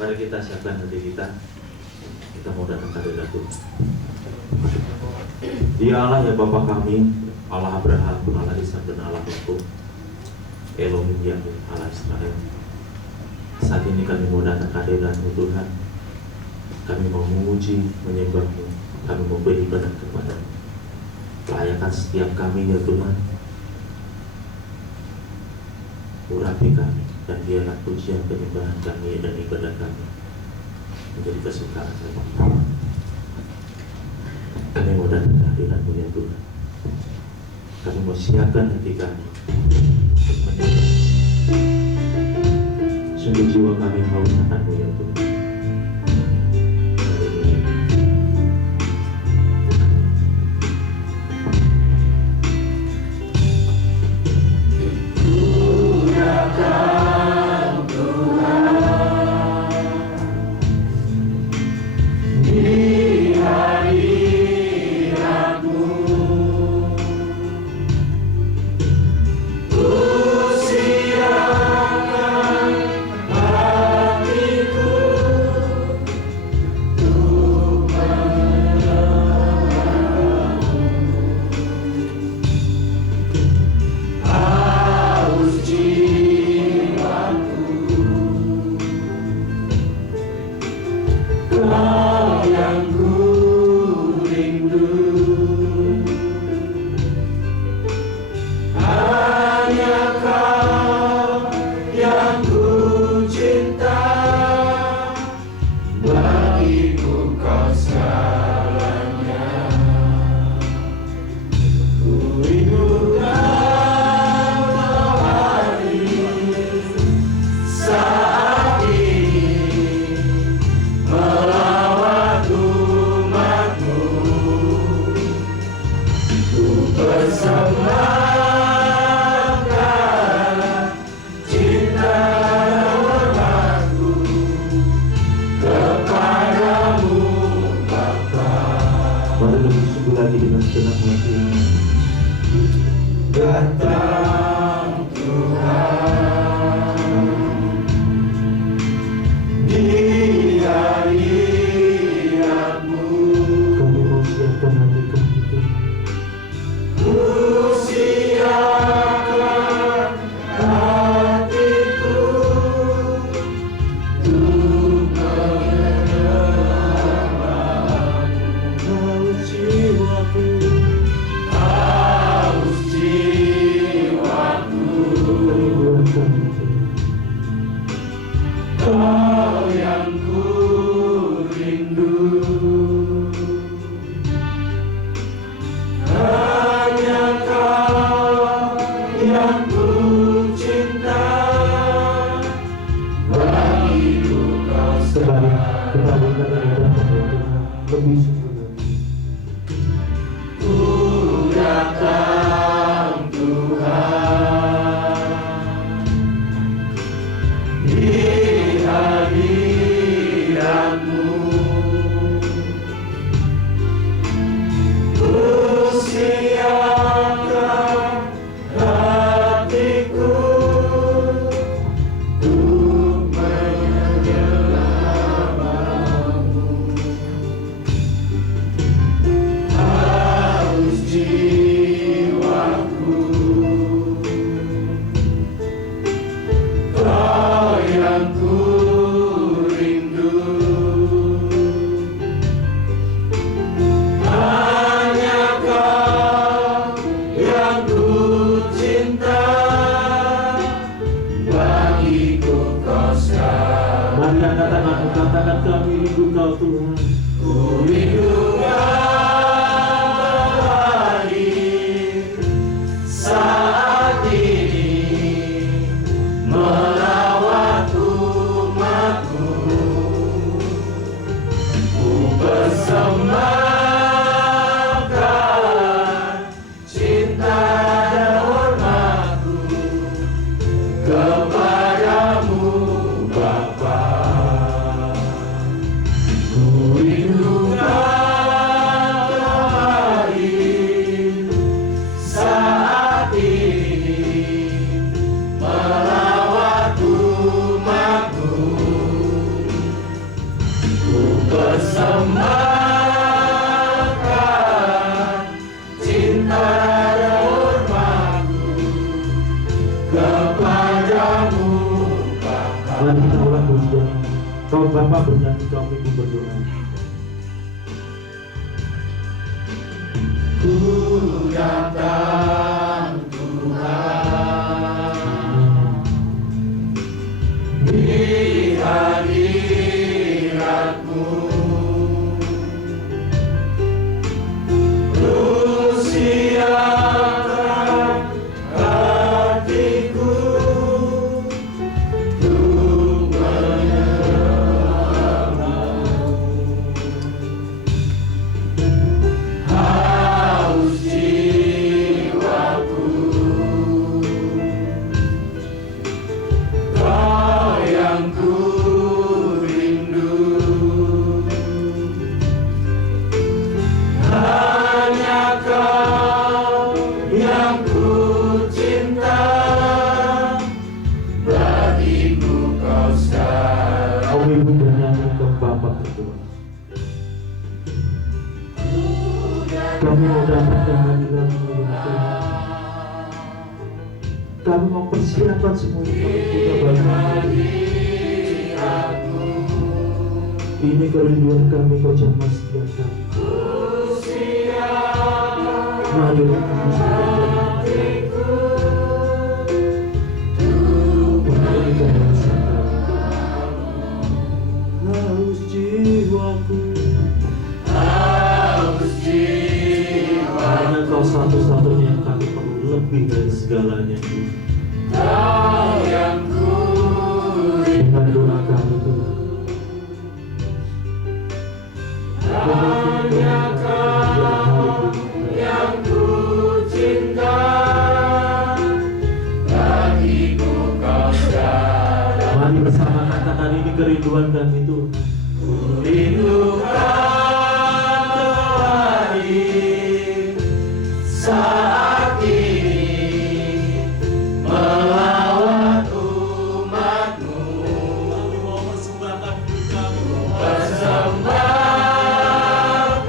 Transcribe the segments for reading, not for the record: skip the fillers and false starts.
Mari kita siapkan hati kita. Kita mau datang ke hadirat Tuhan. Dia Allah ya Bapa kami, Allah Abraham, Allah Ishak dan Allah Yakub, Elohim Yahweh, Allah Israel. Saat ini kami mau datang ke hadirat-Mu Tuhan. Kami mau memuji, menyembah-Mu. Kami mau beribadah kepada-Mu. Layakan setiap kami ya Tuhan. Urapi kami, dan biarlah pujian penyembahan kami dan ibadah kami menjadi kesukaan bagi kami. Kami mau datang ke hadirat-Mu ya Tuhan. Kami mau siapkan hati kami untuk menyembah. Sungguh jiwa kami haus akan-Mu ya Tuhan. Ku rindukan Bunda, kau Bapa bernyanyi, kami pun berdoa. Ku datang Tuhan di hadirat-Mu, Ku siapkan hatiku untuk menyembah-Mu. Haus jiwaku, Kau yang ku rindu, hanya Kau yang ku cinta, bagiku Kau sekarang. Kami pun bernyanyi, kau Bapa berdoa. Kami mau datang ke hadirat-Mu ya Tuhan. Kami mau persiapkan semuanya kami punya bagi. Ini kerinduan kami, kau jamah setiap kami. Mari kami hatiku untuk kita rasakan. Haus jiwaku, Haus jiwa, hanya kau satu-satunya yang kami perlu, lebih dari segalanya. Kau yang ku Dengan doa kami Tuhan, hanya Kau yang ku cinta, bagiku Kau sekarang. mari bersama katakan ini kerinduan kami Tuhan. Ku rindukan Kau hadir saat ini, melawat umat-Mu. Kami mau persembahkan diri kami,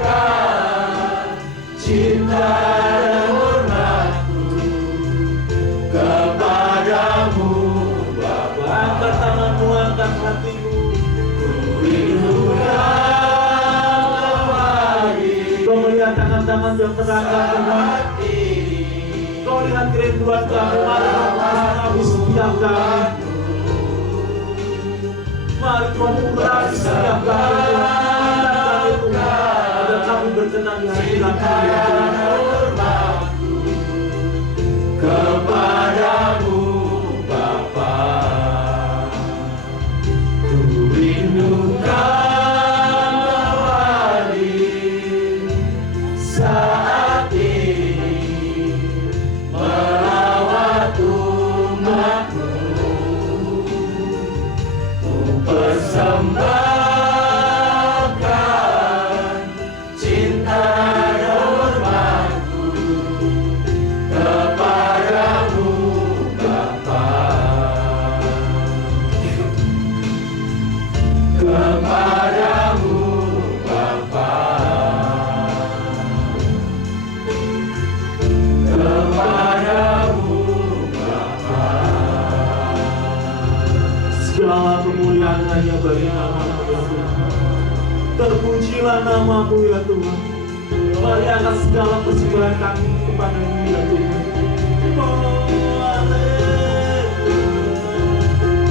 Persembahkan cinta dan hormatku kepadamu Bapa. angkat tanganmu, angkat hatimu. Ku rindukan Kau hadir Kau melihat tangan-tangan yang terangkat Tuhan. saat ini, Kau lihat kerinduan kami, mari kami setiap kami. Mari Tuhan urapi setiap kami Tuhan. Agar kami berkenan di hadirat-Mu ya Tuhan. hormatku kepadamu Bapa. Ku rindukan Kau hadir saat ini, melawat umat-Mu. Ku persembahkan cinta dan hormatku kepadamu Bapa. Kepadamu Bapa. Kepadamu Bapa. Segala kemuliaan hanya bagi nama-Mu ya Tuhan. Terpujilah nama-Mu ya Tuhan. Mari angkat segala persembahan kami kepada-Mu ya Tuhan. Oh,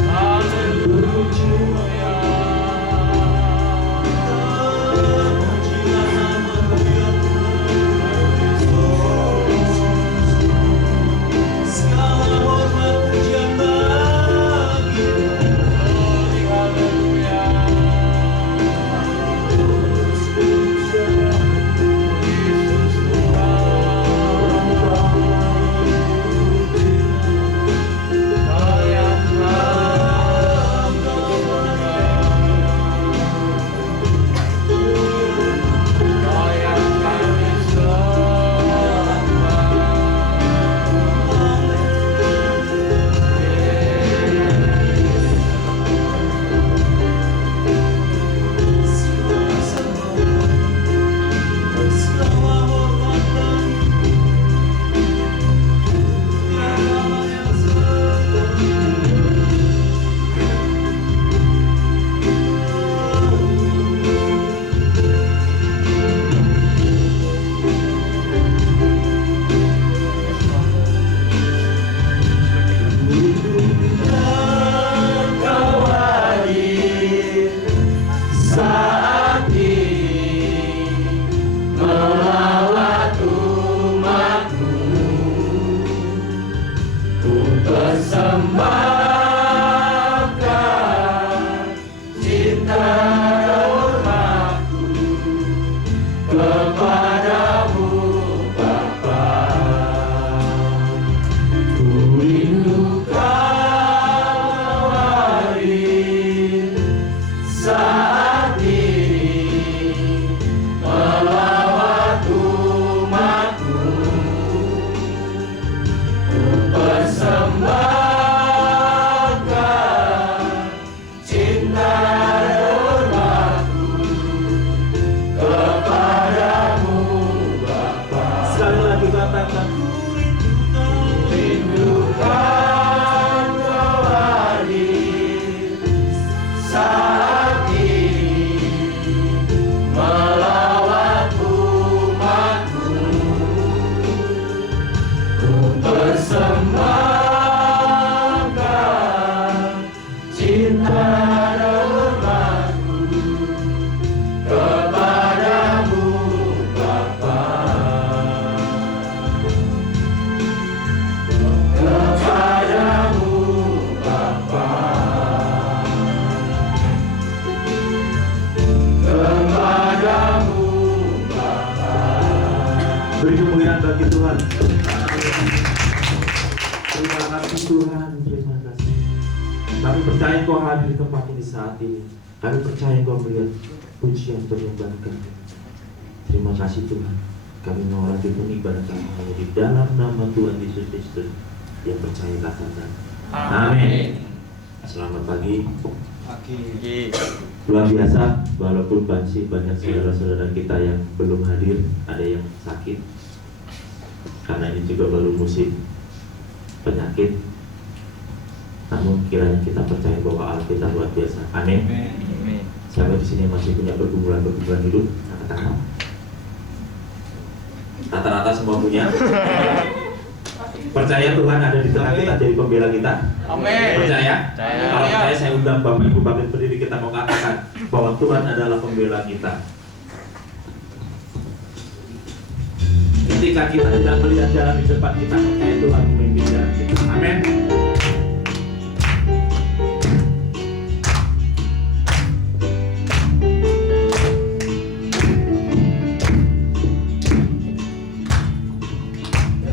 haleluya. Terpujilah nama-Mu ya Tuhan. Segala hormat pujian bagi-Mu. Beri kemuliaan bagi Tuhan. Terima kasih Tuhan, terima kasih. Kami percaya Kau hadir di tempat ini saat ini. Kami percaya Kau melihat pujian penyembahan kami. Terima kasih Tuhan. Kami mau lanjutkan ibadah kami hanya di dalam nama Tuhan Yesus Kristus yang percaya katakan. Amin. Selamat pagi. Luar biasa, walaupun masih banyak saudara-saudara kita yang belum hadir, ada yang sakit karena ini juga baru musim penyakit. Namun kiranya kita percaya bahwa Allah kita luar biasa. Amin. Siapa di sini masih punya pergumulan hidup? Angkat tangan. Rata-rata semua punya. Percaya Tuhan ada di tengah kita jadi pembela kita. Amin. Percaya? Kalau percaya saya undang Bapak Ibu Baptis berdiri, kita mau katakan bahwa Tuhan adalah pembela kita. Ketika kita tidak melihat jalan di depan kita, percaya Tuhan memimpin jalan kita. Amin.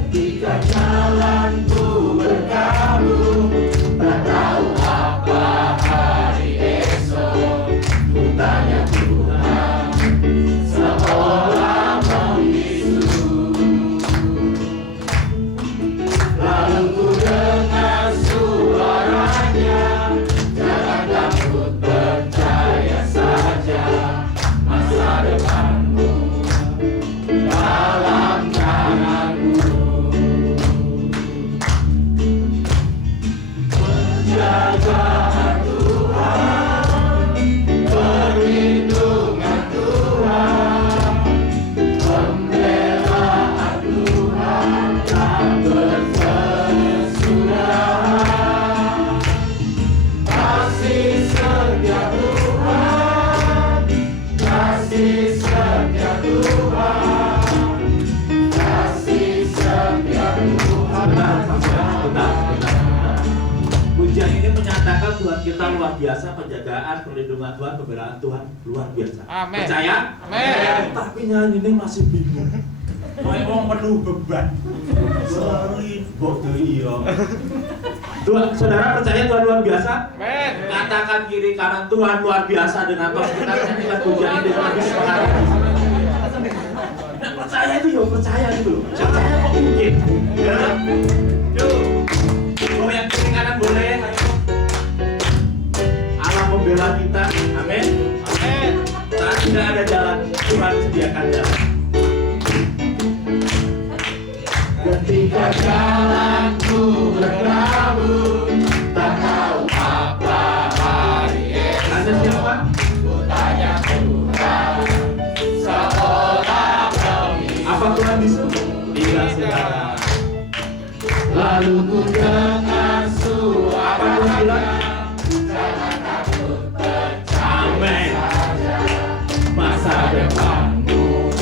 Ketika jalanku berkabung, tak tahu apa hari esok. Ku tanya Tuhan, seolah membisu. Lalu ku dengar suaranya, jangan takut, percaya saja. Masa depanmu dalam tanganmu. Penjagaan Tuhan, perlindungan Tuhan, pembelaan Tuhan tak bersesudahan. Kasih setia Tuhan, kasih setia Tuhan, kasih setia Tuhan. Benar. Pujian ini menyatakan Tuhan kita luar biasa, penjagaan, perlindungan Tuhan, pembelaan Tuhan luar biasa. Amin. Percaya? Amin. Tapi nyanyi ini masih bingung. Memang penuh beban. Sorry, bodoh iya. Tuhan, saudara percaya Tuhan luar biasa? Amin. Katakan kiri kanan, Tuhan luar biasa dengan tos kita nyanyikan pujian ini dengan lebih semangat. Percaya itu ya percaya gitu loh. Percaya kok mungkin. Ya. Yuk. Mau yang kiri kanan boleh. Ayo. Allah membela kita. Amin. Amin. Saat tidak ada jalan, Tuhan sediakan jalan. Ketika jalanku berkabung, tak tahu apa hari esok. Anda siapa? Ku tanya Tuhan, seolah membisu. Apa Tuhan bisu? Tidak saudara. Lalu ku dengar Apa Tuhan bilang? suaranya, jangan takut, percaya Amin. saja. Masa depanmu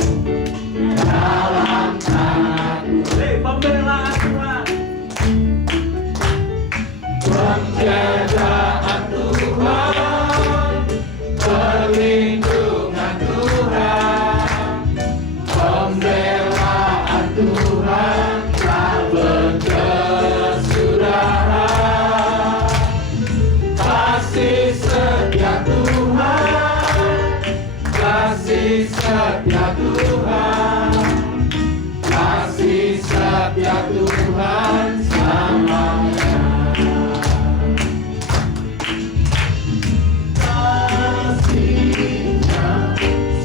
dalam tanganmu. Pembelaan Tuhan. Penjagaan Tuhan, perlindungan Tuhan, pembelaan Tuhan tak berkesudahan. Kasih setia Tuhan, kasih setia Tuhan, kasih setia Tuhan selamanya. Kasih-Nya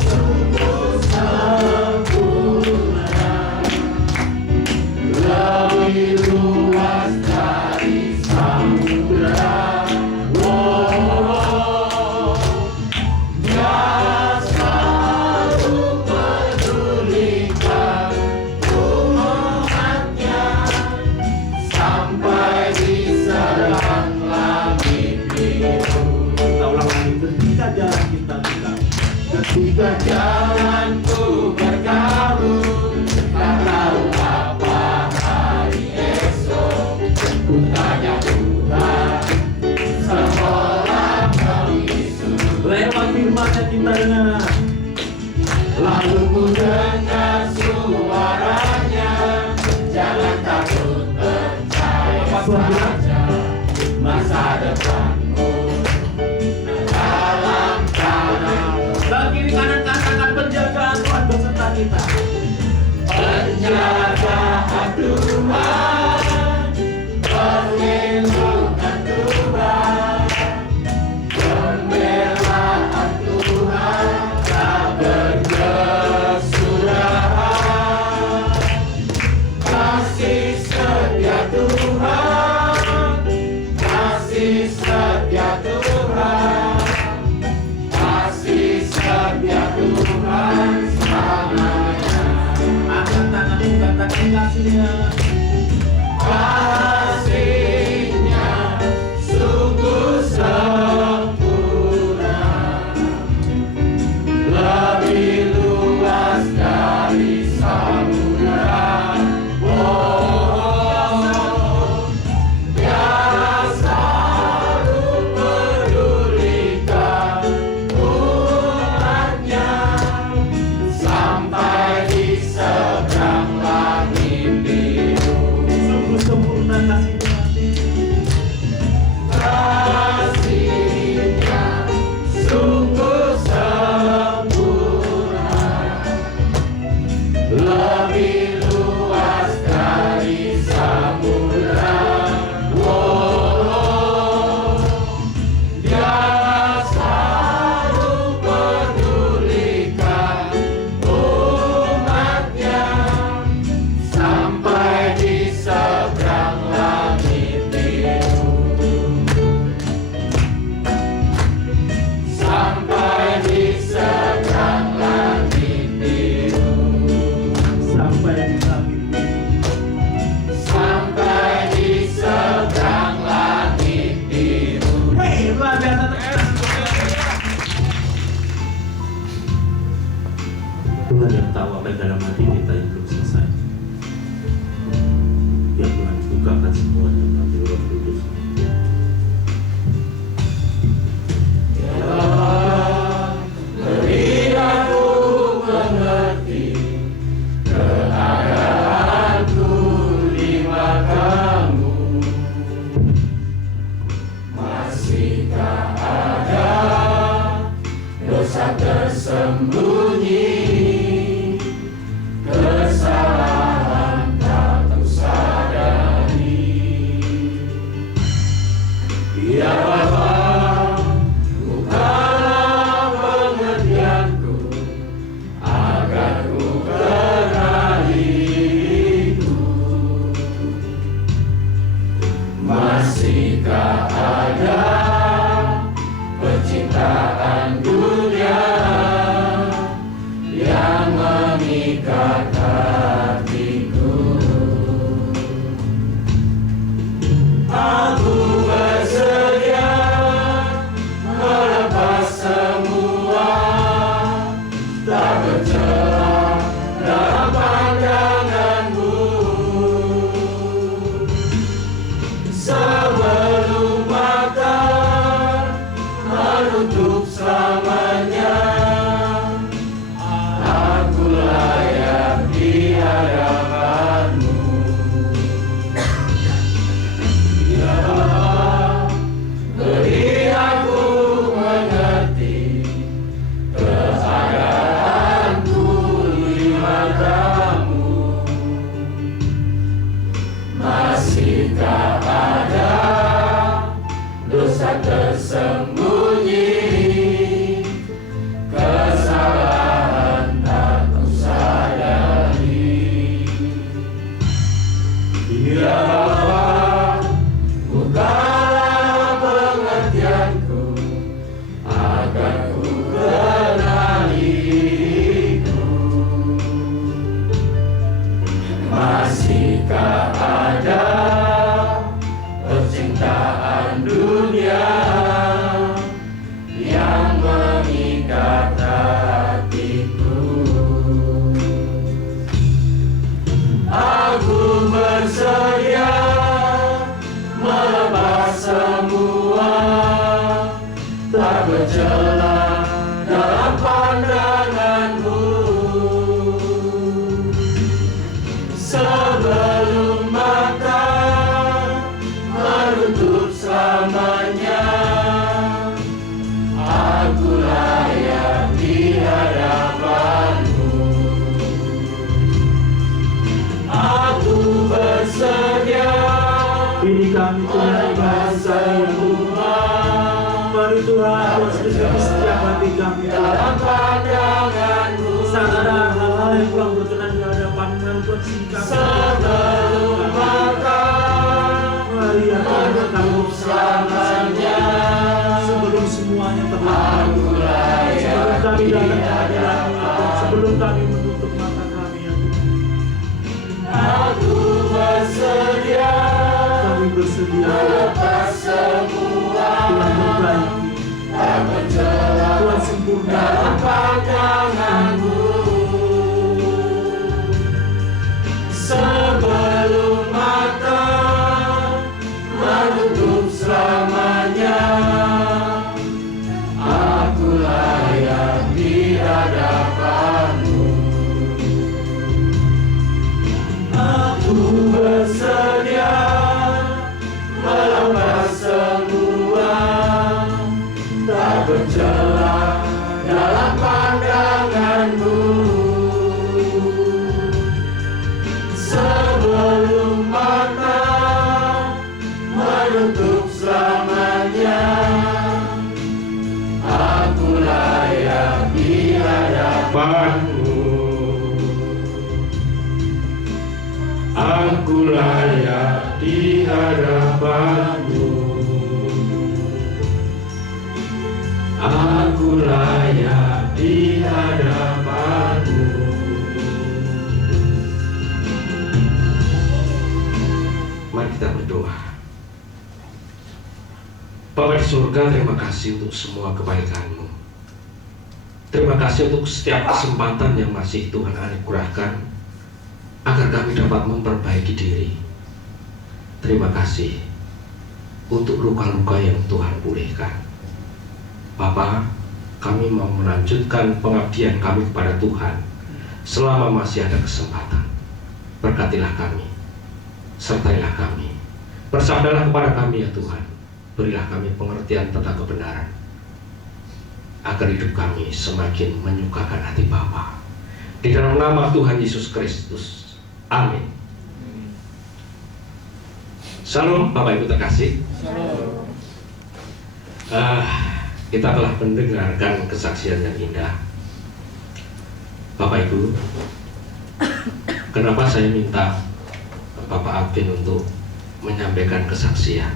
sungguh sempurna, lebih luas dari samudra. Oh, Dia selalu pedulikan umatnya sampai di seberang langit biru. Kita ulang lagi. Ketika jalan kita buka. Ketika jalanku berkabung, tak tahu apa hari esok. Ku tanya Tuhan, seolah membisu. Lewat firman yang kita dengar. Lalu ku dengar suara kasih-Nya. Kasih-Nya sungguh sempurna, lebih luas dari samudra. Oh, Dia selalu pedulikan umatnya sampai di seberang langit biru. Sungguh sempurna Kasih-Nya sungguh sempurna, lebih luas dari samudra. Oh, Dia selalu pedulikan umatnya sampai di seberang langit biru. Sampai di seberang langit biru. sampai di langit. Sampai di seberang langit biru. Hei, luar biasa teman. Tuhan yang tahu apa yang dalam hati kita yang belum selesai. Ya Tuhan, bukakan semuanya melalui Roh Kudus. Beri aku mengerti keadaanku di matamu. Masihkah ada dosa tersembunyi, kesalahan tak kusadari? Ya Bapa, bukalah pengertianku agar ku kenalimu. Masihkah ada percintaan dunia yang mengikat hatiku? Aku bersedia melepas semua, tak bercelah dalam pandanganmu. Sebelum mata menutup selamanya, aku layak di hadapanmu. Ya Bapa, beri aku mengerti keadaanku di matamu. Masihkah ada dosa tersembunyi, kesalahan tak kusadari? Ya Bapa, bukalah pengertianku agar ku kenalimu. Masihkah ada percintaan dunia yang mengikat hatiku? Aku bersedia melepas semua, tak bercelah dalam pandanganmu. Sebelum mata menutup selamanya, aku layak di hadapanmu. Aku bersedia Ini kami Tuhan ibadah semua, Mari Tuhan, Tuhan sudah di setiap hati kami. dalam pandanganmu. Saat ada hal-hal yang kurang berkenan di hadapan Tuhan, sikap Sebelum mata Mari ya Tuhan, menutup selamanya, sebelum semuanya terlalu, aku layak sebelum kami di datang ke hadirat-Mu, hadapanmu. sebelum kami menutup mata kami ya Tuhan. Aku dalam pandangan-Mu. Sebelum mata menutup selamanya, aku layak di hadapan-Mu. Aku bersedia melangkah semua, tak bercela dalam pandangan-Mu. Sebelum mata menutup selamanya, aku layak di hadapan-Mu. Aku layak di hadapan-Mu. Aku layak di hadapan-Mu. Mari kita berdoa. Bapa di surga, terima kasih untuk semua kebaikan-Mu. Terima kasih untuk setiap kesempatan yang masih Tuhan anugerahkan agar kami dapat memperbaiki diri. Terima kasih untuk luka-luka yang Tuhan pulihkan. Bapa, kami mau melanjutkan pengabdian kami kepada Tuhan selama masih ada kesempatan. Berkatilah kami, sertailah kami, bersabdalah kepada kami ya Tuhan. Berilah kami pengertian tentang kebenaran, agar hidup kami semakin menyukakan hati Bapa. Di dalam nama Tuhan Yesus Kristus, amin. Shalom Bapak Ibu terkasih. Kita telah mendengarkan kesaksian yang indah. Bapak Ibu, kenapa saya minta Bapak Alvin untuk menyampaikan kesaksian?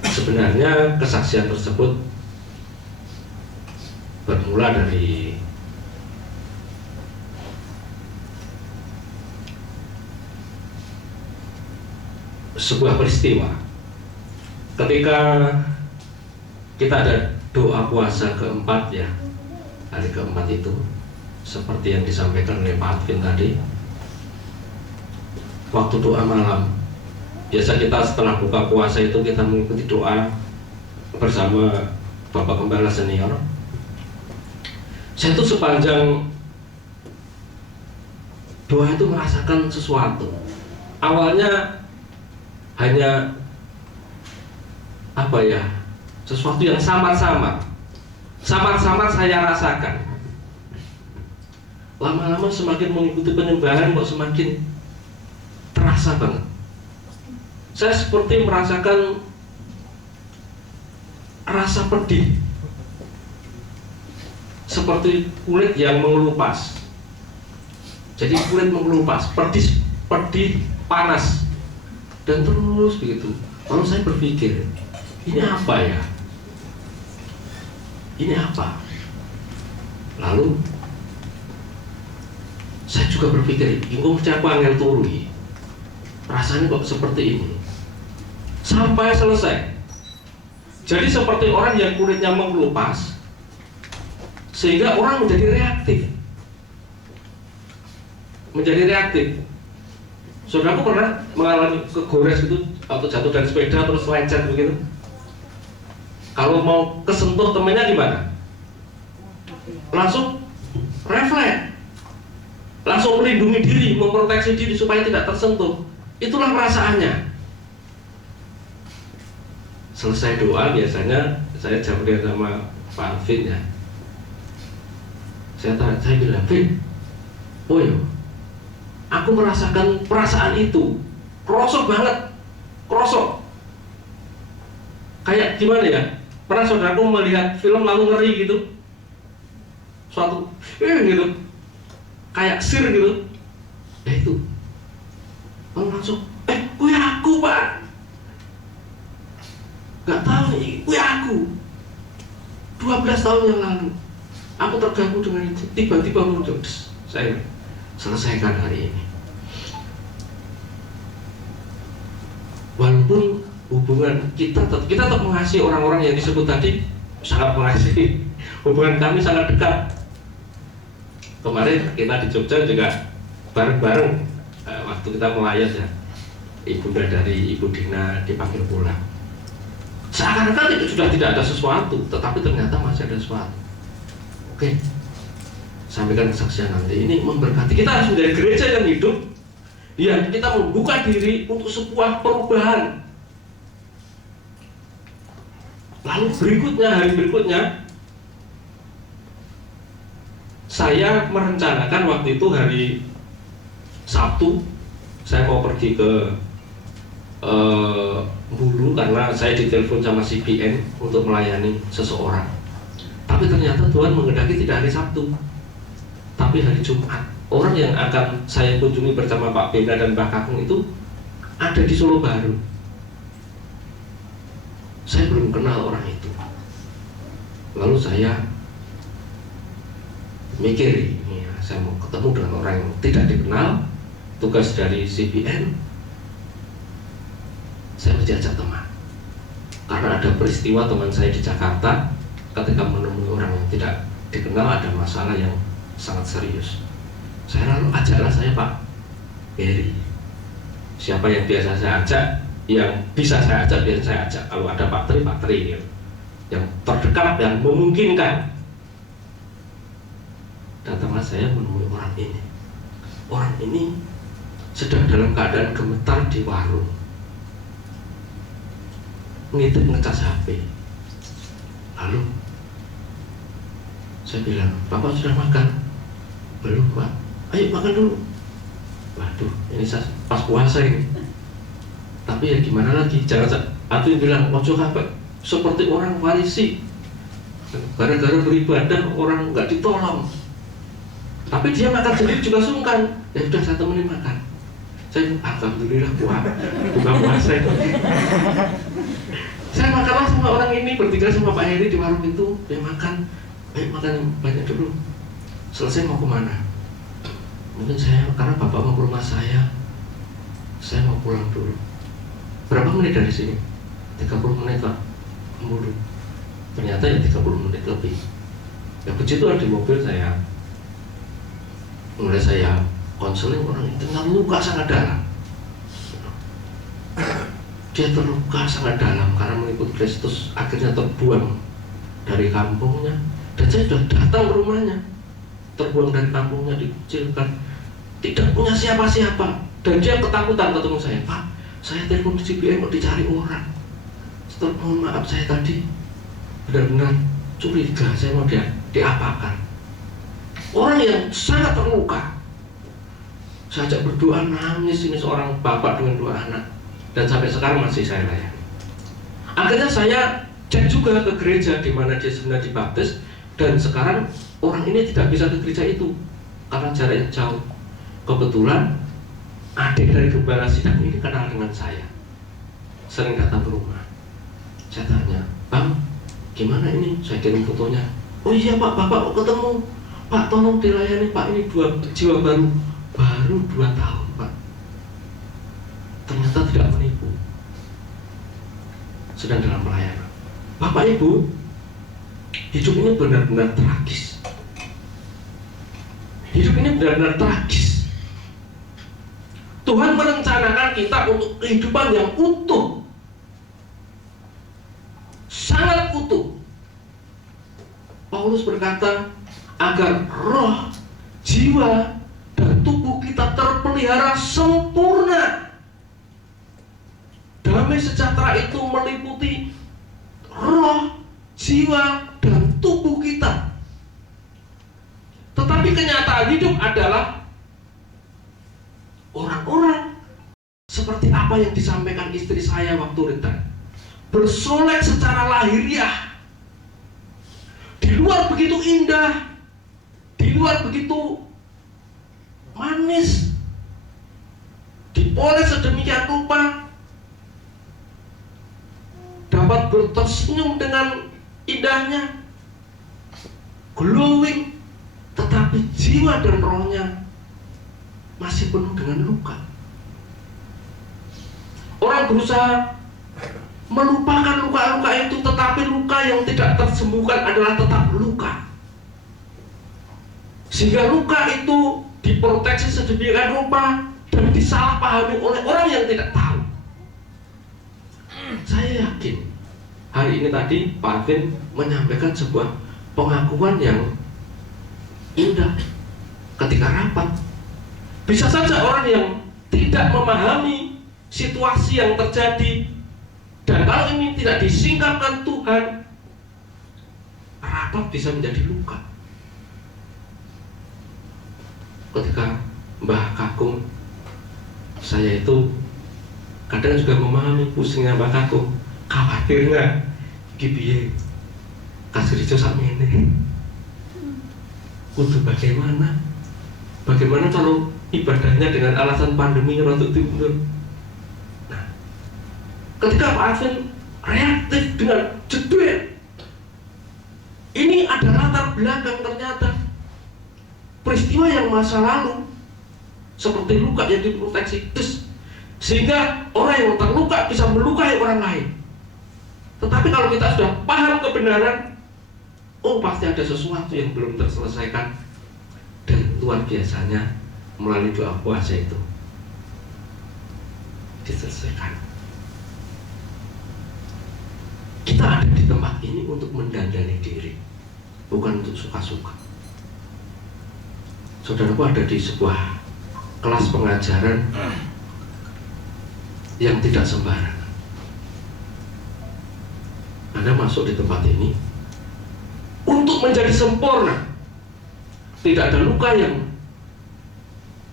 Sebenarnya kesaksian tersebut bermula dari sebuah peristiwa ketika kita ada doa puasa keempat ya, hari keempat itu seperti yang disampaikan oleh Pak Alvin tadi. Waktu doa malam, biasa kita setelah buka puasa itu kita mengikuti doa bersama Bapak Gembala Senior. Saya tuh sepanjang doa itu merasakan sesuatu. Awalnya hanya apa ya, sesuatu yang samar-samar saya rasakan. Lama-lama semakin mengikuti penyembahan kok semakin terasa banget. Saya seperti merasakan rasa pedih, seperti kulit yang mengelupas. Jadi kulit mengelupas, pedih, panas, dan terus begitu. Lalu saya berpikir, ini apa ya? Ini apa? Lalu saya juga berpikir, ingkung siapa angel turu, rasanya kok seperti ini. Sampai selesai. Jadi seperti orang yang kulitnya mengelupas, sehingga orang menjadi reaktif. Saudaraku pernah mengalami kegores gitu, atau jatuh dari sepeda terus lecet begitu? Kalau mau kesentuh temennya gimana? Langsung refleks, langsung melindungi diri, memproteksi diri supaya tidak tersentuh. Itulah perasaannya. Selesai doa biasanya saya jawab sama Pak Alvin ya. Saya bilang, Vin, oh iya, aku merasakan perasaan itu, kerosok banget, kerosok. Kayak gimana ya? Pernah saudaraku melihat film lalu ngeri gitu, suatu gitu, kayak sir gitu. Itu, lalu langsung, gue aku Pak. Gak tahu nih, gue aku. 12 tahun yang lalu, aku terganggu dengan itu. Tiba-tiba muncul, saya selesaikan hari ini. Walaupun hubungan kita tetap mengasihi orang-orang yang disebut tadi, sangat mengasihi, Hubungan kami sangat dekat. Kemarin kita di Jogja juga bareng-bareng waktu kita melayat ya. Ibunda dari Ibu Dina dipanggil pulang. Seakan-akan itu sudah tidak ada sesuatu, tetapi ternyata masih ada sesuatu. Oke, sampaikan kesaksian nanti. Ini memberkati. Kita harus menjadi gereja yang hidup. Ya, kita membuka diri untuk sebuah perubahan. Lalu berikutnya, hari berikutnya, saya merencanakan waktu itu hari Sabtu, saya mau pergi ke Bulu karena saya ditelepon sama CBN untuk melayani seseorang. Tapi ternyata Tuhan menghendaki tidak hari Sabtu, tapi hari Jumat. Orang yang akan saya kunjungi bersama Pak Benda dan Mbak Kakung itu ada di Solo Baru. Saya belum kenal orang itu. Lalu saya mikir, ya, saya mau ketemu dengan orang yang tidak dikenal, tugas dari CBN. Saya diajak teman, karena ada peristiwa teman saya di Jakarta ketika menemui orang yang tidak dikenal ada masalah yang sangat serius. Saya lalu ajaklah saya Pak Heri. Siapa yang biasa saya ajak, yang bisa saya ajak, biasa saya ajak. Kalau ada Pak Tri gitu, yang terdekat, yang memungkinkan. Datanglah saya menemui orang ini. Orang ini sedang dalam keadaan gemetar di warung, ngintip ngecas HP. Lalu saya bilang, Bapak sudah makan? Belum Pak. Ayo makan dulu. Waduh, ini pas puasa ini. Tapi ya gimana lagi? Jangan aku bilang, ojo kabeh seperti orang Farisi. Gara-gara beribadah orang nggak ditolong. Tapi dia makan sendiri juga sungkan. Ya sudah saya temenin makan. Saya alhamdulillah buka puasa itu. Saya makanlah sama orang ini, bertiga sama Pak Heri di warung itu. Dia makan, ayo makan banyak dulu. Selesai mau kemana? Mungkin saya, karena Bapak mau ke rumah saya mau pulang dulu. Berapa menit dari sini? 30 menit Pak. Bulu. Ternyata ya 30 menit lebih. Ya begitu di mobil saya, mulai saya konseling orang itu dengan luka sangat dalam. Dia terluka sangat dalam karena mengikut Kristus, akhirnya terbuang dari kampungnya. Dan saya sudah datang ke rumahnya, terbuang dari kampungnya, dikucilkan, tidak punya siapa-siapa. Dan dia ketakutan ketemu saya. Pak, saya telepon CBN mau dicari orang. Setelah mohon maaf, saya tadi benar-benar curiga, saya mau diapakan. Orang yang sangat terluka. Saya ajak berdoa, nangis. Ini seorang bapak dengan 2 anak. Dan sampai sekarang masih saya layani. Akhirnya saya cek juga ke gereja di mana dia sebenarnya dibaptis. Dan sekarang orang ini tidak bisa ke gereja itu karena jaraknya jauh. Kebetulan adik dari gembala sidang ini kenal dengan saya, sering datang ke rumah. Saya tanya, Bang, gimana ini? Saya kirim fotonya. Oh iya Pak, Bapak mau ketemu. Pak, tolong dilayani Pak, ini 2 jiwa baru 2 tahun Pak. Ternyata tidak menipu, sedang dalam pelayanan. Bapak Ibu, hidup ini benar-benar tragis. Hidup ini benar-benar tragis. Tuhan merencanakan kita untuk kehidupan yang utuh, sangat utuh. Paulus berkata, agar roh, jiwa, dan tubuh kita terpelihara sempurna. Damai sejahtera itu meliputi roh, jiwa, dan tubuh kita. Tetapi kenyataan hidup adalah orang-orang seperti apa yang disampaikan istri saya waktu retan, bersolek secara lahiriah, di luar begitu indah, di luar begitu manis, dipoles sedemikian rupa, dapat tersenyum dengan indahnya, glowing, tetapi jiwa dan rohnya masih penuh dengan luka. Orang berusaha melupakan luka-luka itu, tetapi luka yang tidak tersembuhkan adalah tetap luka. Sehingga luka itu diproteksi sedemikian rupa dan disalahpahami oleh orang yang tidak tahu. Saya yakin hari ini tadi Pak Alvin menyampaikan sebuah pengakuan yang indah ketika rapat. Bisa saja orang yang tidak memahami situasi yang terjadi, dan kalau ini tidak disingkapkan Tuhan, rapat bisa menjadi luka. Ketika Mbah Kakung, saya itu kadang juga memahami pusingnya Mbah Kakung, khawatirnya piye kasih rico sakmene. Kudu bagaimana kalau ibadahnya dengan alasan pandemi untuk diundur. Nah, ketika Pak Alvin reaktif dengan jedwet, ini ada latar belakang ternyata peristiwa yang masa lalu seperti luka yang diproteksi, sehingga orang yang terluka bisa melukai orang lain. Tetapi kalau kita sudah paham kebenaran, oh pasti ada sesuatu yang belum terselesaikan, dan luar biasanya melalui doa puasa itu diselesaikan. Kita ada di tempat ini untuk mendandani diri, bukan untuk suka-suka. Saudaraku ada di sebuah kelas pengajaran yang tidak sembarangan. Anda masuk di tempat ini untuk menjadi sempurna. Tidak ada luka yang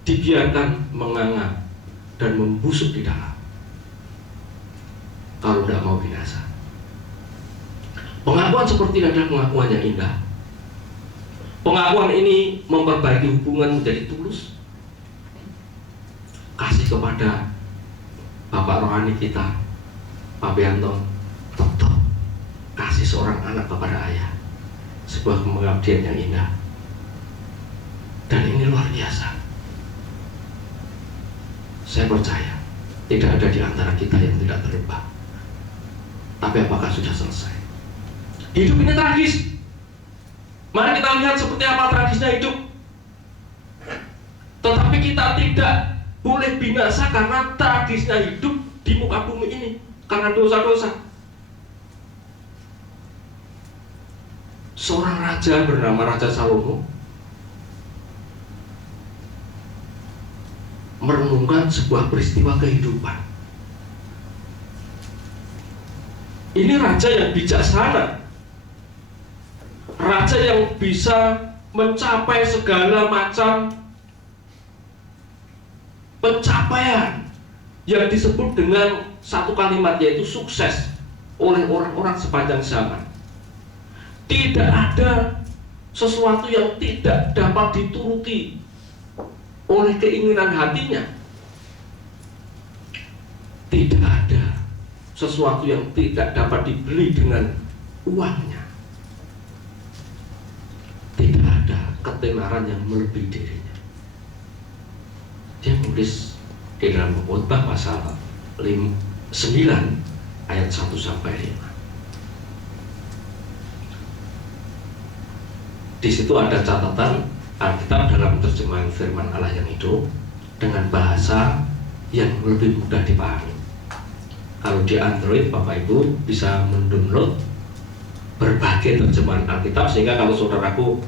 dibiarkan menganga dan membusuk di dalam, kalau tidak mau binasa. Pengakuan seperti ini adalah pengakuan yang indah. Pengakuan ini memperbaiki hubungan menjadi tulus. Kasih kepada Bapak rohani kita, Pak Bianto, tetap kasih seorang anak kepada ayah, sebuah pengabdian yang indah. Dan ini luar biasa. Saya percaya tidak ada di antara kita yang tidak terluka. Tapi apakah sudah selesai? Hidup ini tragis. Mari kita lihat seperti apa tragisnya hidup. Tetapi kita tidak boleh binasa karena tragisnya hidup di muka bumi ini, karena dosa-dosa. Seorang raja bernama Raja Salomo merenungkan sebuah peristiwa kehidupan. Ini raja yang bijaksana, raja yang bisa mencapai segala macam pencapaian yang disebut dengan satu kalimat, yaitu sukses oleh orang-orang sepanjang zaman. Tidak ada sesuatu yang tidak dapat dituruti oleh keinginan hatinya. Tidak ada sesuatu yang tidak dapat dibeli dengan uangnya. Tidak ada ketenaran yang melebihi dirinya. Dia menulis di dalam Khotbah pasal 9 ayat 1 sampai 5. Di situ ada catatan Alkitab dalam terjemahan firman Allah yang hidup dengan bahasa yang lebih mudah dipahami. Kalau di Android, Bapak Ibu bisa mendownload berbagai terjemahan Alkitab, sehingga kalau saudaraku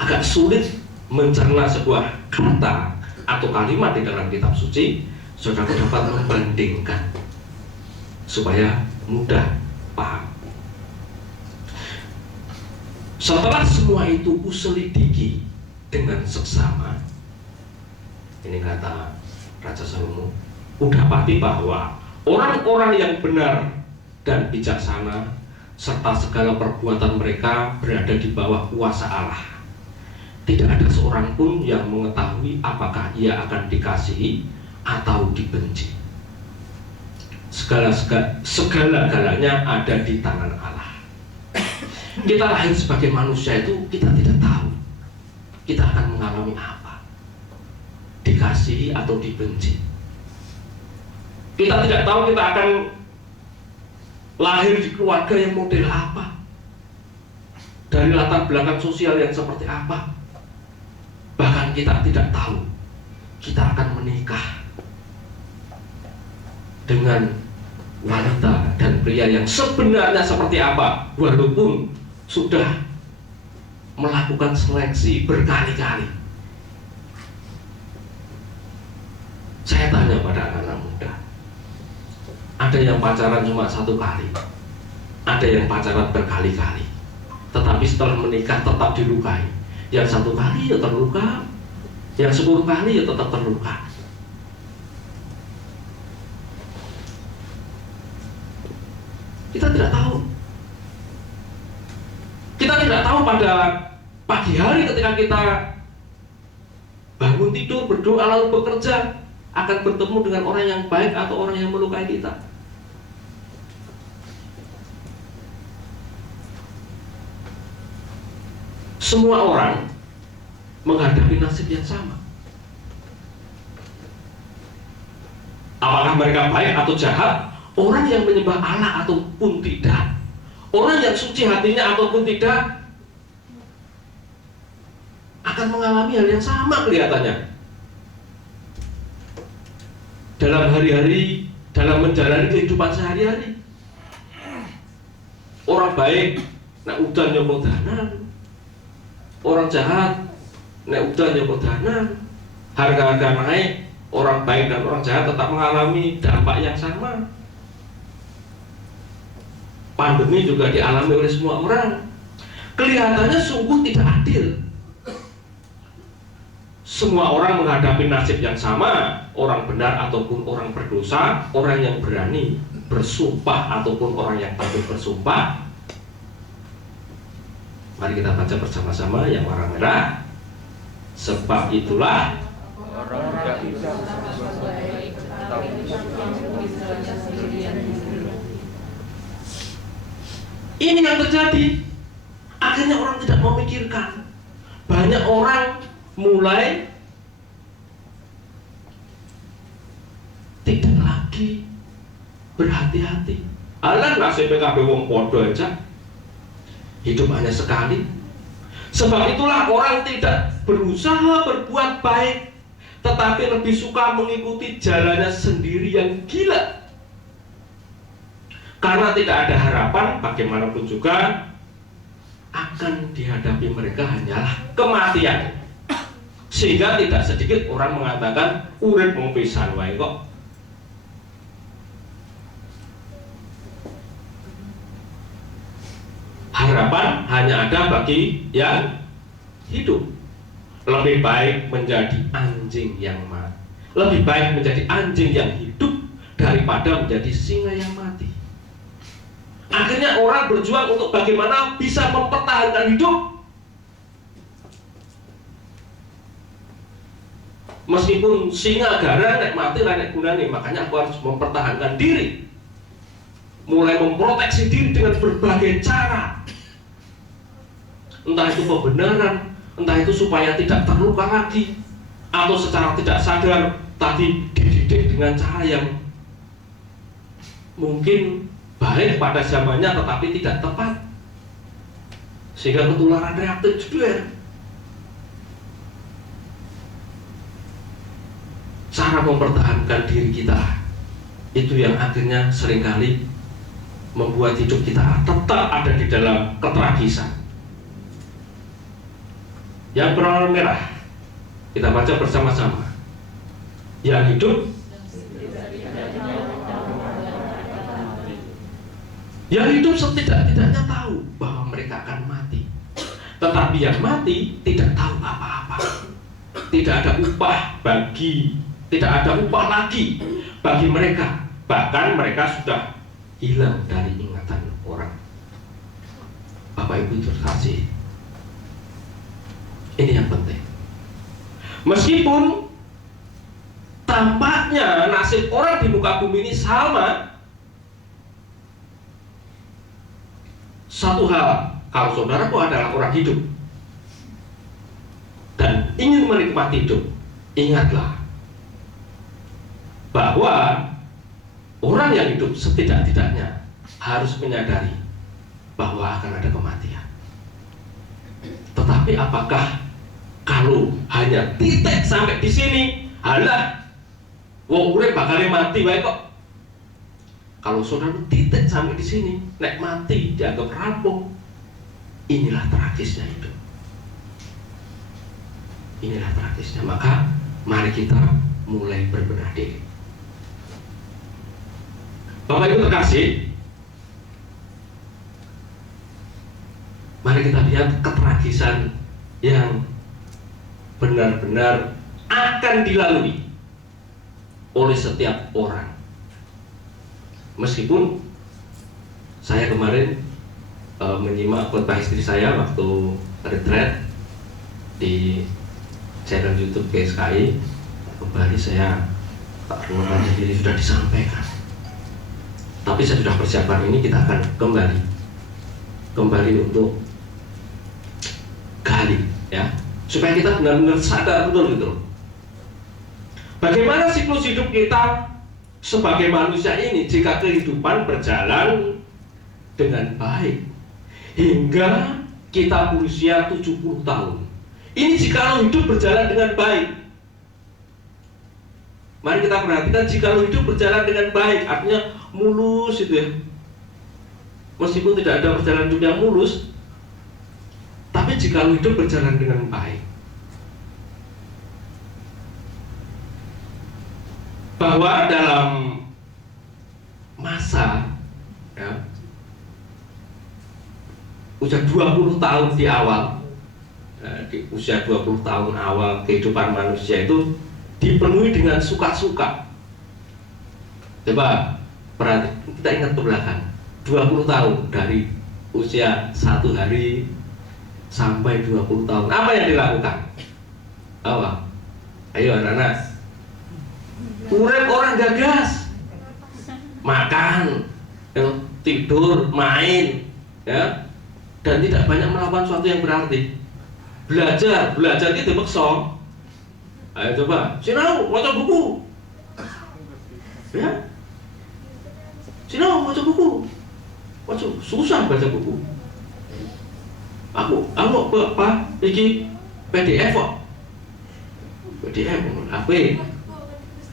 agak sulit mencerna sebuah kata atau kalimat di dalam kitab suci, saudara dapat membandingkan supaya mudah paham. Setelah semua itu kuselidiki dengan seksama, ini kata Raja Salomo, kudapati bahwa orang-orang yang benar dan bijaksana serta segala perbuatan mereka berada di bawah kuasa Allah. Tidak ada seorang pun yang mengetahui apakah ia akan dikasihi atau dibenci. Segala-galanya ada di tangan Allah. Kita lahir sebagai manusia itu kita tidak tahu kita akan mengalami apa, dikasihi atau dibenci. Kita tidak tahu kita akan lahir di keluarga yang model apa, dari latar belakang sosial yang seperti apa. Bahkan kita tidak tahu kita akan menikah dengan wanita dan pria yang sebenarnya seperti apa, walaupun sudah melakukan seleksi berkali-kali. Saya tanya pada anak-anak muda, ada yang pacaran cuma 1 kali, ada yang pacaran berkali-kali, tetapi setelah menikah tetap dilukai. Yang 1 kali ya terluka, yang 10 kali ya tetap terluka. Kita tidak tahu. Kita tidak tahu pada pagi hari ketika kita bangun tidur, berdoa lalu bekerja, akan bertemu dengan orang yang baik atau orang yang melukai kita. Semua orang menghadapi nasib yang sama. Apakah mereka baik atau jahat? Orang yang menyembah Allah ataupun tidak, orang yang suci hatinya ataupun tidak, akan mengalami hal yang sama kelihatannya. Dalam hari-hari, dalam menjalani kehidupan sehari-hari. Orang baik, nek udan nyomong danan. Orang jahat, nek udan nyomong danan. Harga-harga naik, orang baik dan orang jahat tetap mengalami dampak yang sama. Pandemi juga dialami oleh semua orang. Kelihatannya sungguh tidak adil. Semua orang menghadapi nasib yang sama, orang benar ataupun orang berdosa, orang yang berani bersumpah ataupun orang yang takut bersumpah. Mari kita baca bersama-sama yang warna merah. Sebab itulah Orang tidak bisa berbuat baik, tetapi bisa sendirian. ini yang terjadi. Akhirnya orang tidak memikirkan. Banyak orang mulai tidak lagi berhati-hati. Alah nasib PKB wong podo aja. Hidup hanya sekali. Sebab itulah orang tidak berusaha berbuat baik, tetapi lebih suka mengikuti jalannya sendiri yang gila. Karena tidak ada harapan, bagaimanapun juga akan dihadapi mereka hanyalah kematian. Sehingga tidak sedikit orang mengatakan urip mung pisan wae kok. Harapan hanya ada bagi yang hidup. Lebih baik menjadi anjing yang mati, lebih baik menjadi anjing yang hidup daripada menjadi singa yang mati. Akhirnya orang berjuang untuk bagaimana bisa mempertahankan hidup. Meskipun singa garang nek mati lah nek gunane, makanya aku harus mempertahankan diri. Mulai memproteksi diri dengan berbagai cara. Entah itu kebenaran, entah itu supaya tidak terluka lagi, atau secara tidak sadar tadi dididik dengan cara yang mungkin baik pada zamannya tetapi tidak tepat, sehingga ketularan reaktif juga. Cara mempertahankan diri kita itu yang akhirnya seringkali membuat hidup kita tetap ada di dalam ketragisan. Yang berwarna merah, kita baca bersama-sama. Yang hidup, yang hidup setidak-tidaknya tahu bahwa mereka akan mati. Tetapi yang mati tidak tahu apa-apa. Tidak ada upah lagi bagi mereka. Bahkan mereka sudah hilang dari ingatan orang. Bapak Ibu terkasih, ini yang penting. Meskipun tampaknya nasib orang di muka bumi ini sama, satu hal, kalau saudaraku adalah orang hidup dan ingin menikmati hidup, ingatlah bahwa orang yang hidup setidak-tidaknya harus menyadari bahwa akan ada kematian. Tetapi apakah kalau hanya titik sampai di sini, halah, wong urip bakal mati wae kok. Kalau saudara titik sampai di sini, nek mati dianggap rampung, inilah tragisnya hidup. Inilah tragisnya. Maka mari kita mulai berbenah diri. Bapak Ibu terkasih, mari kita lihat ketragisan yang benar-benar akan dilalui oleh setiap orang. Meskipun saya kemarin menyimak khotbah istri saya waktu retreat di channel YouTube GSKI, kembali saya tak renungkan sendiri sudah disampaikan. Tapi saya sudah persiapkan ini, kita akan kembali untuk gali, ya, supaya kita benar-benar sadar betul gitu. Bagaimana siklus hidup kita sebagai manusia ini jika kehidupan berjalan dengan baik hingga kita berusia 70 tahun. Ini jika hidup berjalan dengan baik. Mari kita perhatikan, jika hidup berjalan dengan baik, artinya mulus itu ya. Meskipun tidak ada perjalanan hidup yang mulus, tapi jika hidup berjalan dengan baik, bahwa dalam masa, ya, usia 20 tahun di awal, di usia 20 tahun awal kehidupan manusia itu dipenuhi dengan suka-suka. Coba berarti kita ingat ke belakang, 20 tahun dari usia 1 hari sampai 20 tahun, apa yang dilakukan? Apa? Ayo anak-anak, urip orang gagas, makan, tidur, main, ya, dan tidak banyak melakukan sesuatu yang berarti. Belajar itu dipaksa. Ayo coba, sinau baca buku, ya, sinau baca buku, susah baca buku. Aku apa? Iki PDF kok, PDF, HP,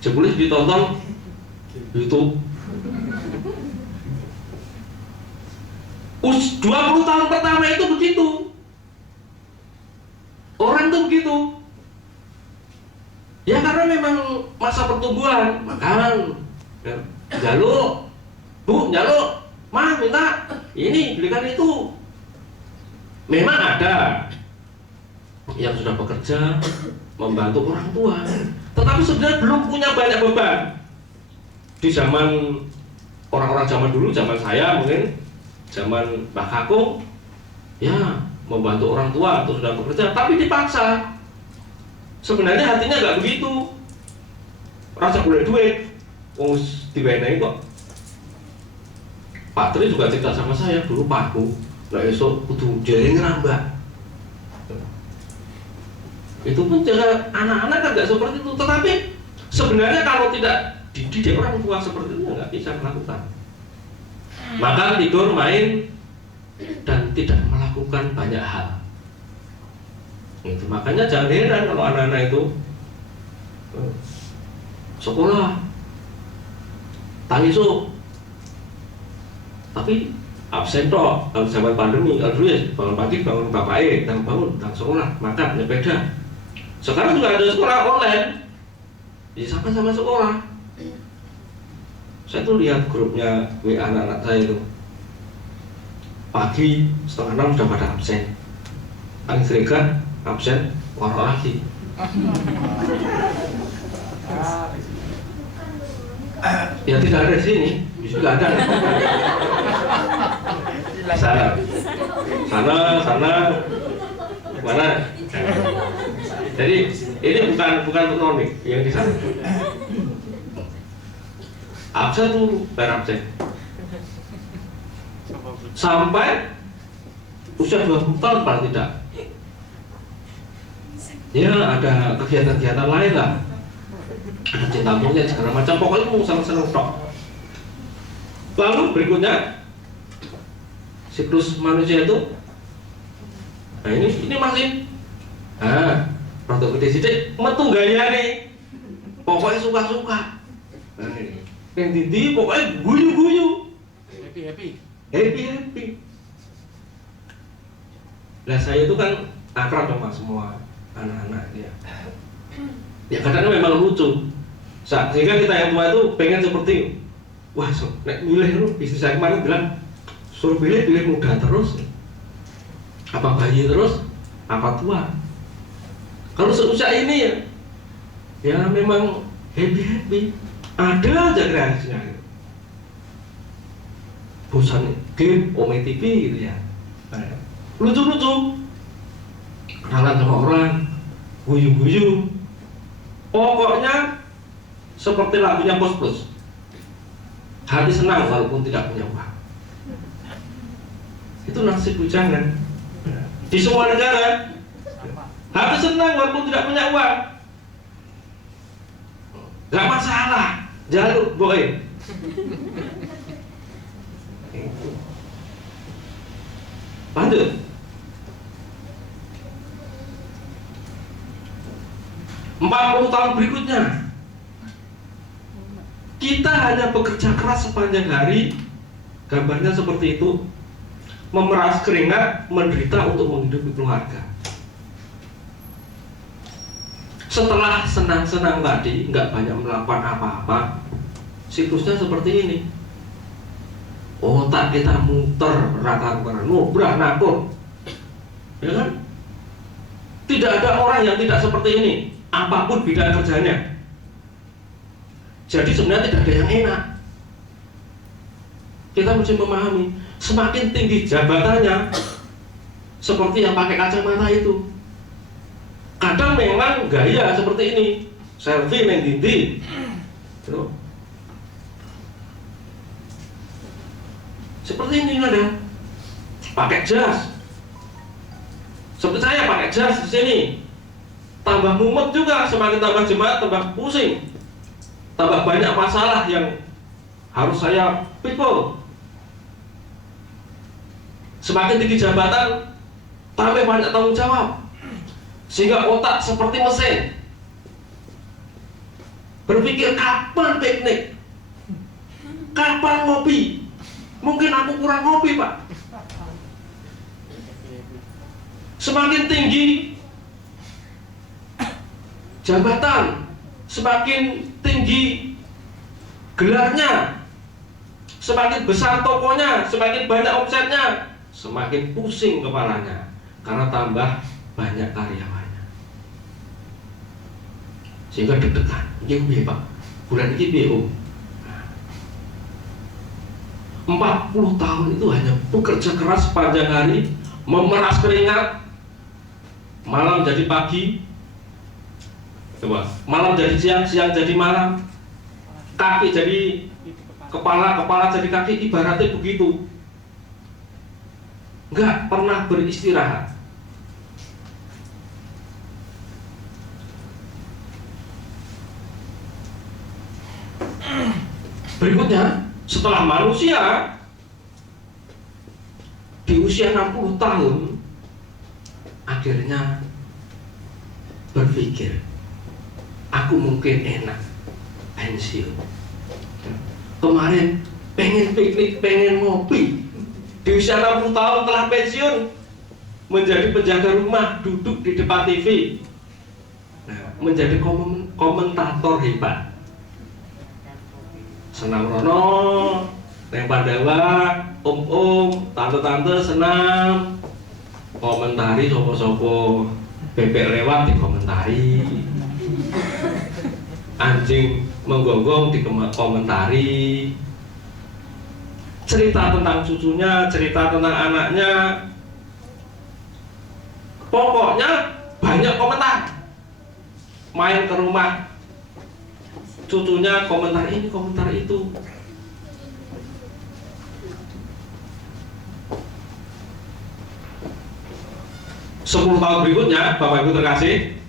jebule ditonton YouTube. 20 tahun pertama itu begitu. Orang tuh begitu. Ya karena memang masa pertumbuhan, makan, ya, jaluk, bu, jaluk, mah minta ini, belikan itu. Memang ada yang sudah bekerja, membantu orang tua, tetapi sebenarnya belum punya banyak beban. Di zaman orang-orang zaman dulu, zaman saya mungkin, zaman Mbak Kakung, ya membantu orang tua atau sudah bekerja, tapi dipaksa. Sebenarnya hatinya nggak begitu. Rasa boleh duit, diwenehi kok. Pak Tri juga cerita sama saya dulu, Pakku, nah esok kudu jaring ngerambah. Itu pun jangan, anak-anak kan nggak seperti itu. Tetapi sebenarnya kalau tidak dididik orang tua seperti itu nggak bisa melakukan. Makan, tidur, main, dan tidak melakukan banyak hal. Itu makanya jangan heran kalau anak-anak itu sekolah tangisu, tapi absen toh. Kalau zaman pandemi, kalau dulu ya bangun pagi, bangun bapak bangun sekolah, makan, sepeda. Sekarang juga ada sekolah online, ya sama-sama sekolah. Saya tuh lihat grupnya WA anak-anak saya itu, pagi 5:30 sudah pada absen, paling serikat absen, warna lagi. Ya tidak ada di sini, juga ada. Sana, mana? Jadi ini bukan untuk nonik yang di sana. Absen tuh berabsen sampai usia 20 tahun paling tidak. Ya ada kegiatan-kegiatan lain lah, ada cinta monyet segala macam, pokoknya mau seneng-seneng tok. Lalu berikutnya siklus manusia itu. Nah ini masih rada gede sithik metu gayane. Pokoknya suka-suka. Nah ini. Yang dindi pokoknya guyu-guyu. Happy. Nah saya itu kan akrab sama semua anak-anak ya. Ya kadang memang lucu. Sehingga kita yang tua itu pengen seperti, wah nek milih lu, istri saya kemarin bilang suruh pilih muda terus, apa bayi terus, apa tua. Kalau seusia ini ya memang happy, ada aja kreasinya. Bosan game, TV gitu ya. Lucu-lucu, kenalan sama orang, guyu-guyu. Pokoknya seperti lagunya Pos Plus. Hati senang walaupun tidak punya uang. Itu nasib bujangan di semua negara. Hati senang walaupun tidak punya uang. Gak masalah, jalur boy. Lanjut. Empat 40 tahun berikutnya kita hanya bekerja keras sepanjang hari, gambarnya seperti itu, memeras keringat, menderita untuk menghidupi keluarga. Setelah senang-senang tadi, nggak banyak melakukan apa-apa, siklusnya seperti ini. Otak kita muter, rata-rata, ngobrol, nakut, ya kan? Tidak ada orang yang tidak seperti ini, apapun bidang kerjanya. Jadi sebenarnya tidak ada yang enak. Kita mesti memahami, semakin tinggi jabatannya, seperti yang pakai kacamata itu. Kadang memang gaya seperti ini, selfie neng dinding, seperti ini ada, pakai jas. Seperti saya pakai jas di sini, tambah mumet juga, semakin tambah jemaat tambah pusing. Tambah banyak masalah yang harus saya pikul. Semakin tinggi jabatan, tambah banyak tanggung jawab. Sehingga otak seperti mesin, berpikir kapan piknik, kapan ngopi. Mungkin aku kurang ngopi, Pak. Semakin tinggi jabatan, semakin tinggi gelarnya, semakin besar tokonya, semakin banyak omsetnya, semakin pusing kepalanya karena tambah banyak karyawannya. Sehingga deg-degan, ini Pak, bulan ini BO. 40 tahun itu hanya bekerja keras sepanjang hari, memeras keringat, malam jadi pagi, coba, malam jadi siang, siang jadi malam, kaki jadi kepala, kepala jadi kaki, ibaratnya begitu. Nggak pernah beristirahat. Berikutnya, setelah manusia di usia 60 tahun akhirnya berpikir, aku mungkin enak pensiun. Kemarin pengen piknik, pengen ngopi. Di usia 60 tahun telah pensiun, menjadi penjaga rumah, duduk di depan TV, menjadi komentator hebat. Senam rono, neng Pandawa, om-om, tante-tante senam, komentari sopo-sopo, bebek lewat dikomentari, anjing menggonggong dikomentari, cerita tentang cucunya, cerita tentang anaknya, pokoknya banyak komentar. Main ke rumah cucunya, komentar ini, komentar itu. Sepuluh tahun berikutnya, Bapak Ibu terkasih,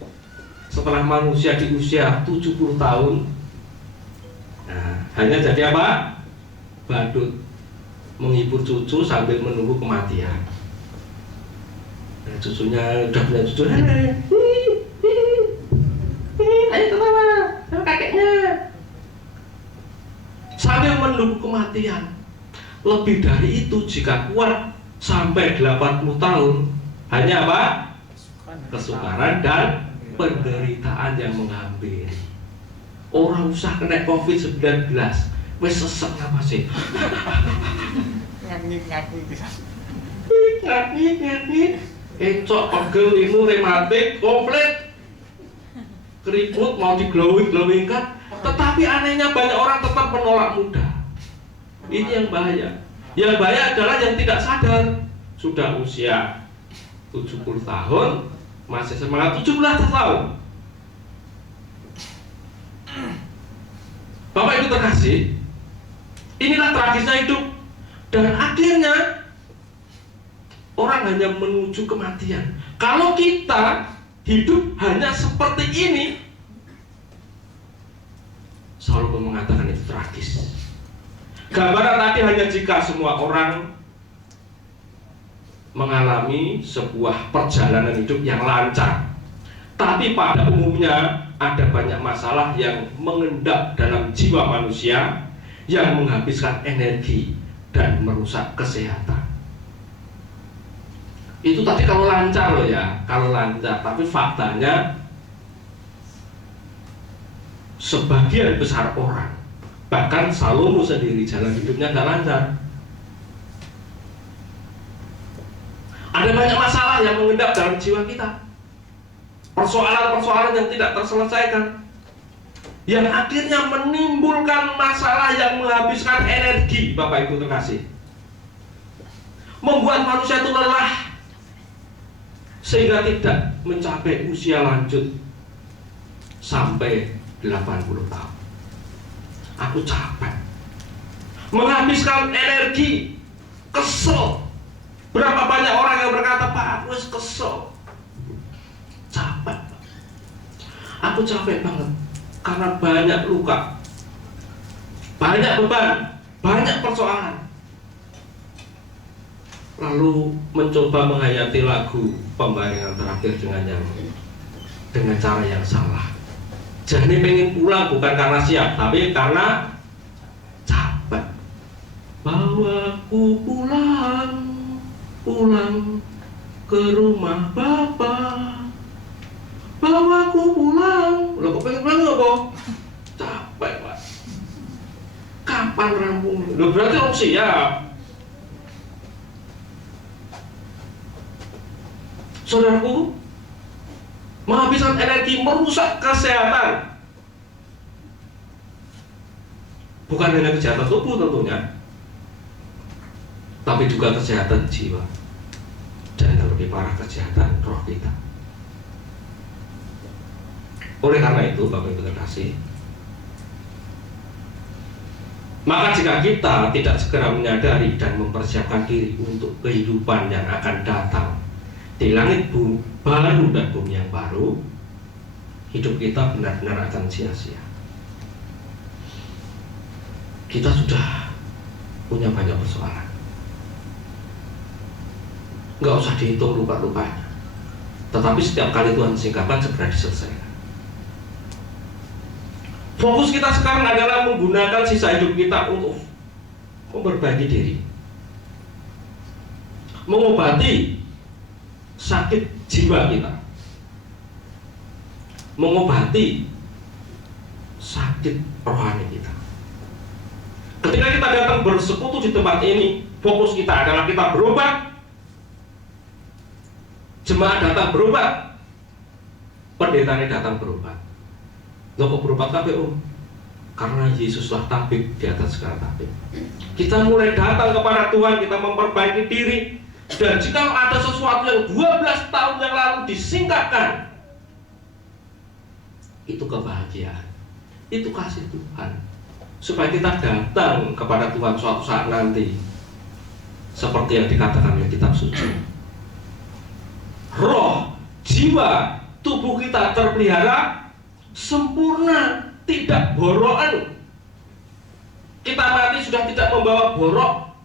setelah manusia di usia 70 tahun, hanya jadi apa? Badut. menghibur cucu sambil menunggu kematian. Nah, cucunya udah punya cucu, ayo ketawa sama kakeknya, sambil menunggu kematian. Lebih dari itu, jika kuat sampai 80 tahun, hanya apa? Kesukaran dan penderitaan yang menghampiri. Orang usah kena COVID-19, wes sesek napasnya. Ngakit. Encok, pegel, linu, rematik, komplit, keriput, mau diglowing-glowingkan. Tetapi anehnya banyak orang tetap menolak muda. Ini yang bahaya. Yang bahaya adalah yang tidak sadar. Sudah usia 70 tahun, masih semangat 17 tahun. Bapak Ibu terkasih, inilah tragisnya hidup. Dan akhirnya orang hanya menuju kematian. Kalau kita hidup hanya seperti ini, selalu mengatakan itu tragis. Gambaran tadi hanya jika semua orang mengalami sebuah perjalanan hidup yang lancar. Tapi pada umumnya ada banyak masalah yang mengendap dalam jiwa manusia, yang menghabiskan energi dan merusak kesehatan. Itu tadi kalau lancar loh ya, kalau lancar. Tapi faktanya sebagian besar orang, bahkan Salomo sendiri, jalan hidupnya nggak lancar. Ada banyak masalah yang mengendap dalam jiwa kita, persoalan-persoalan yang tidak terselesaikan, yang akhirnya menimbulkan masalah yang menghabiskan energi. Bapak Ibu terkasih, membuat manusia itu lelah sehingga tidak mencapai usia lanjut sampai 80 tahun. Aku capek, menghabiskan energi, kesel. Berapa banyak orang yang berkata, Pak, aku kesel, capek, aku capek banget karena banyak luka, banyak beban, banyak persoalan. Lalu mencoba menghayati lagu pembarengan terakhir dengan cara yang salah. Jadi pengen pulang bukan karena siap, tapi karena capek. Bawaku pulang ke rumah Bapa. Bawaku pulang. Loh kok pengen pulang apa? Capek, Pak. Kapan rampung? Loh berarti harus siap. Saudaraku, menghabiskan energi merusak kesehatan. Bukan hanya kesehatan tubuh tentunya, tapi juga kesehatan jiwa, dan yang lebih parah kesehatan roh kita. Oleh karena itu, Bapak Ibu terkasih, maka jika kita tidak segera menyadari dan mempersiapkan diri untuk kehidupan yang akan datang di langit baru dan bumi yang baru, hidup kita benar-benar akan sia-sia. Kita sudah punya banyak persoalan, nggak usah dihitung luka-lukanya, tetapi setiap kali Tuhan singkapkan segera diselesaikan. Fokus kita sekarang adalah menggunakan sisa hidup kita untuk memperbaiki diri, mengobati sakit jiwa kita, mengobati sakit rohani kita. Ketika kita datang bersekutu di tempat ini, fokus kita adalah kita berobat. Jemaat datang berobat, pendetanya datang berobat. Loh kok berobat KPU? Karena Yesuslah tabib di atas segala tabib. Kita mulai datang kepada Tuhan, kita memperbaiki diri. Dan jika ada sesuatu yang 12 tahun yang lalu disingkapkan, itu kebahagiaan, itu kasih Tuhan, supaya kita datang kepada Tuhan suatu saat nanti seperti yang dikatakan oleh kitab suci. Roh, jiwa, tubuh kita terpelihara sempurna, tidak borokan. Kita mati sudah tidak membawa borok,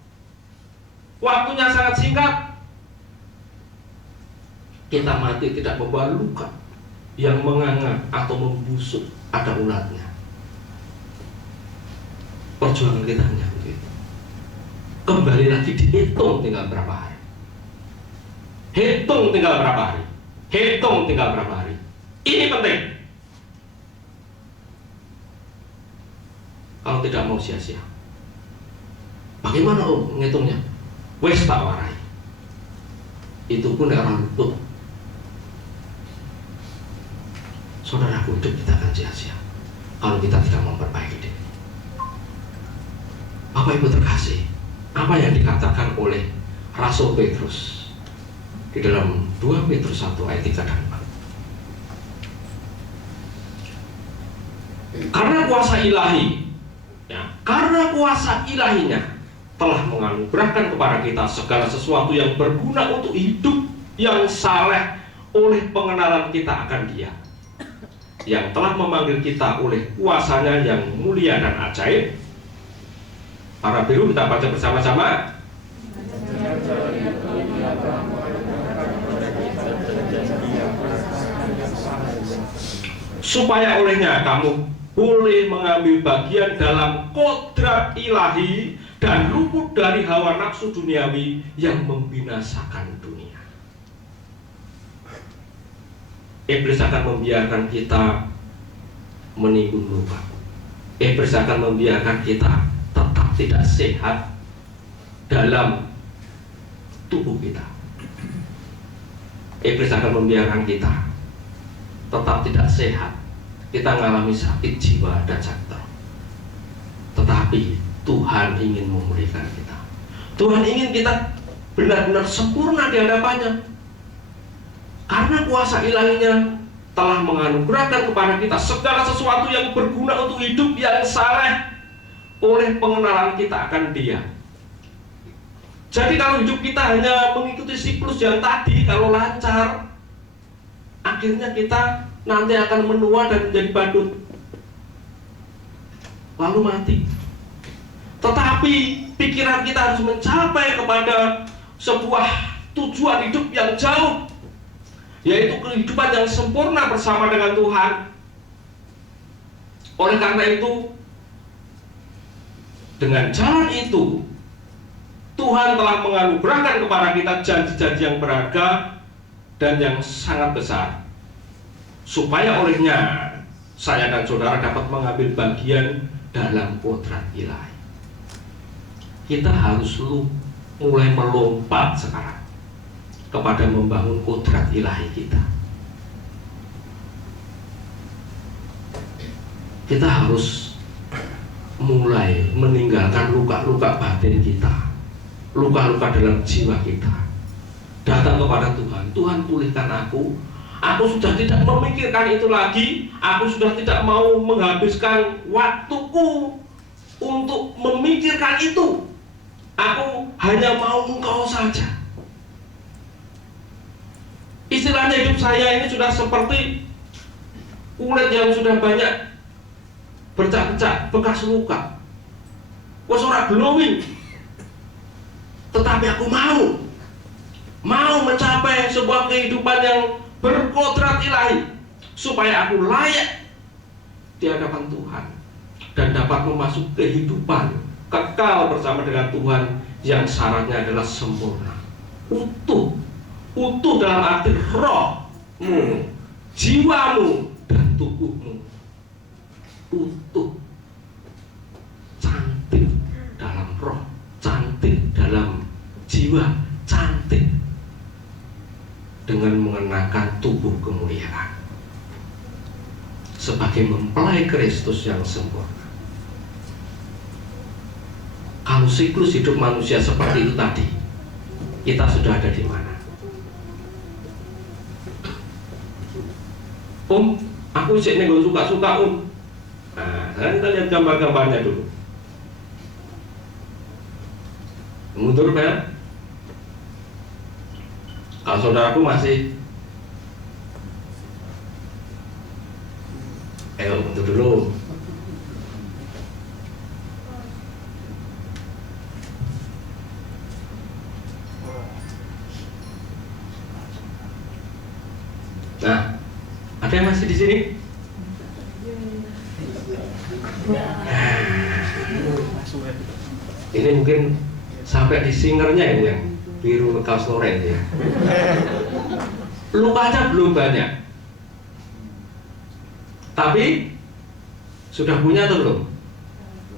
waktunya sangat singkat. Kita mati tidak membawa luka yang menganga atau membusuk, ada ulatnya. Perjuangan kita hanya begitu. Kembali lagi dihitung tinggal berapa hari. Hitung tinggal berapa hari. Hitung tinggal berapa hari. Ini penting. Kalau tidak mau sia-sia, bagaimana ngitungnya? Wes tak warai. Itu pun orang luput. Saudaraku, hidup kita akan sia-sia kalau kita tidak memperbaiki diri. Bapak Ibu terkasih, apa yang dikatakan oleh Rasul Petrus di dalam 2 Petrus 1 ayat 3 dan 4? Karena kuasa ilahi, ya, karena kuasa ilahinya telah menganugerahkan kepada kita segala sesuatu yang berguna untuk hidup yang saleh oleh pengenalan kita akan Dia, yang telah memanggil kita oleh kuasanya yang mulia dan ajaib. Para biru, kita baca bersama-sama. Supaya olehnya kamu boleh mengambil bagian dalam kodrat ilahi dan luput dari hawa nafsu duniawi yang membinasakan dunia. Iblis akan membiarkan kita menimbun luka. Iblis akan membiarkan kita tetap tidak sehat dalam tubuh kita. Iblis akan membiarkan kita tetap tidak sehat, kita mengalami sakit jiwa dan jantung. Tetapi Tuhan ingin memulihkan kita. Tuhan ingin kita benar-benar sempurna di hadapannya. Karena kuasa ilahinya telah menganugerahkan kepada kita segala sesuatu yang berguna untuk hidup yang saleh oleh pengenalan kita akan Dia. Jadi kalau hidup kita hanya mengikuti siklus yang tadi, kalau lancar, akhirnya kita nanti akan menua dan menjadi badut, lalu mati. Tetapi pikiran kita harus mencapai kepada sebuah tujuan hidup yang jauh, yaitu kehidupan yang sempurna bersama dengan Tuhan. Oleh karena itu, dengan jalan itu Tuhan telah menganugerahkan kepada kita janji-janji yang berharga dan yang sangat besar, supaya olehnya saya dan saudara dapat mengambil bagian dalam kodrat ilahi. Kita harus mulai melompat sekarang kepada membangun kodrat ilahi kita. Kita harus mulai meninggalkan luka-luka batin kita, luka-luka dalam jiwa kita. Datang kepada Tuhan, Tuhan pulihkan aku. Aku sudah tidak memikirkan itu lagi. Aku sudah tidak mau menghabiskan waktuku untuk memikirkan itu. Aku hanya mau Engkau saja. Istilahnya hidup saya ini sudah seperti kulit yang sudah banyak bercak-cak, bekas luka. Wes ora glowing. Tetapi aku mau mencapai sebuah kehidupan yang berkodrat ilahi, supaya aku layak di hadapan Tuhan dan dapat memasuki kehidupan kekal bersama dengan Tuhan yang syaratnya adalah sempurna, utuh dalam arti rohmu, jiwamu, dan tubuhmu. Utuh, cantik dalam roh, cantik dalam jiwa, cantik dengan mengenakan tubuh kemuliaan sebagai mempelai Kristus yang sempurna. Kalau siklus hidup manusia seperti itu tadi, kita sudah ada di mana? Aku sih nego suka-suka Nah, kita lihat gambar-gambarnya dulu. Mundur, Bel. Kalau saudaraku masih, mundur dulu. Ada yang masih di sini? Ini mungkin sampai di singernya ini yang biru kaos loren ya. Lukanya belum banyak, tapi sudah punya atau belum?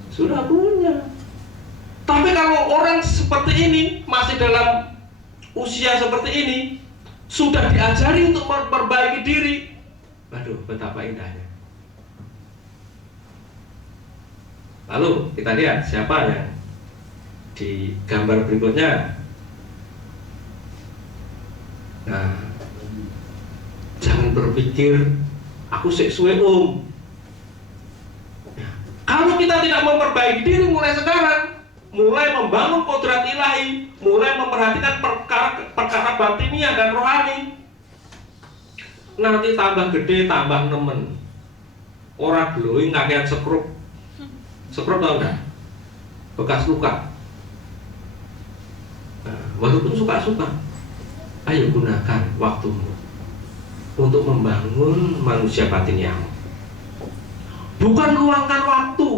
Sudah punya. Tapi kalau orang seperti ini masih dalam usia seperti ini, sudah diajari untuk memperbaiki diri, waduh betapa indahnya. Lalu kita lihat siapa yang di gambar berikutnya. Nah, jangan berpikir aku suwe om. Kalau kita tidak memperbaiki diri mulai sekarang, mulai membangun kodrat ilahi, mulai memperhatikan perkara batiniah dan rohani, nanti tambah gede, tambah nemen. Orang glowing kakean sekrup tau enggak? Bekas luka. Nah, walaupun suka-suka, ayo gunakan waktumu untuk membangun manusia batiniahmu. Bukan luangkan waktu,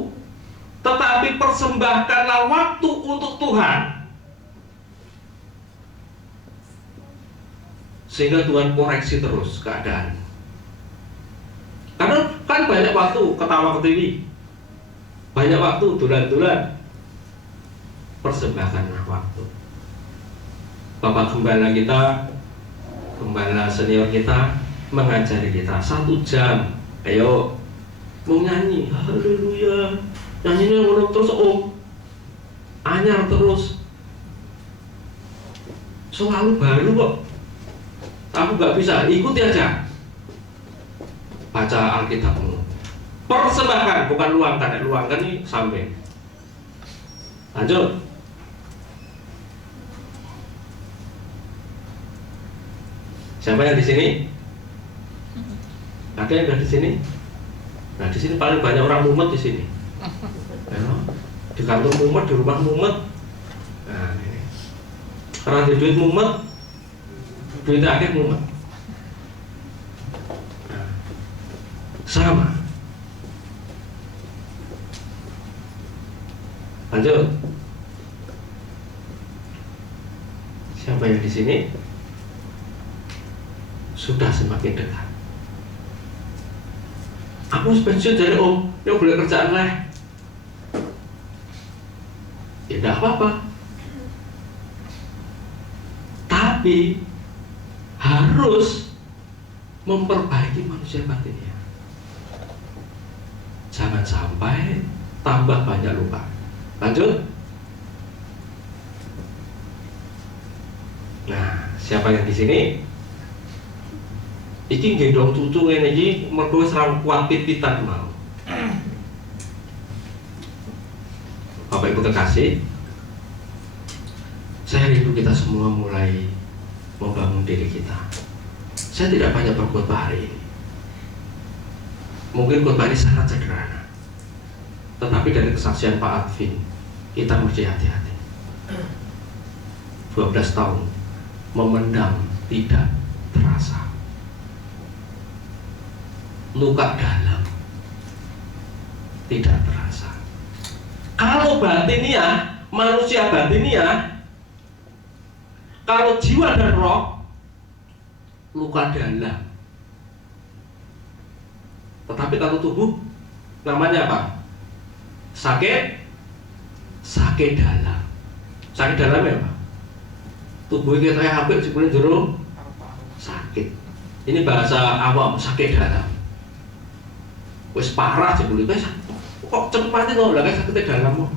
tetapi persembahkanlah waktu untuk Tuhan, sehingga Tuhan koreksi terus keadaan. Karena kan banyak waktu ketawa ke TV, banyak waktu dulan-dulan. Persembahkanlah waktu. Bapak gembala kita, gembala senior kita mengajari kita 1 jam. Ayo mau nyanyi, haleluya, nyanyinya ngurung terus om, anyar terus, selalu baru kok. Aku gak bisa, ikuti aja. Baca Alkitabmu, persembahkan, bukan luangkan. Luangkan ini sampai. Lanjut. Siapa yang di sini? Ada yang ada di sini? Nah, di sini paling banyak orang mumet di sini. Ya, di kantor mumet, di rumah mumet. Nah, ini. Karena di duit mumet, duit akhir mumet. Nah, sama. Lanjut. Siapa yang di sini? Sudah semakin dekat. Aku pensiun dari om, dia boleh kerjaan lah. Ya tidak apa-apa. Tapi harus memperbaiki manusia batinnya. Jangan sampai tambah banyak lupa. Lanjut. Nah, siapa yang di sini? Iki gendong cucu ngene iki mergo wis ra kuat pit-pitan mau. Bapak Ibu kekasih, saya rindu kita semua mulai membangun diri kita. Saya tidak banyak berkhotbah hari ini. Mungkin khotbah ini sangat sederhana, tetapi dari kesaksian Pak Advin, kita mesti hati-hati. 12 tahun memendam tidak terasa. Luka dalam tidak terasa. Kalau batiniah, manusia batiniah, kalau jiwa dan roh, luka dalam. Tetapi kalau tubuh, namanya apa? Sakit dalam. Sakit dalam ya Pak? Tubuh kita kayak hampir jebule jero sakit. Ini bahasa awam, sakit dalam. Wes parah jebule wes kok cepatnya kok lha sakitnya dalam kok.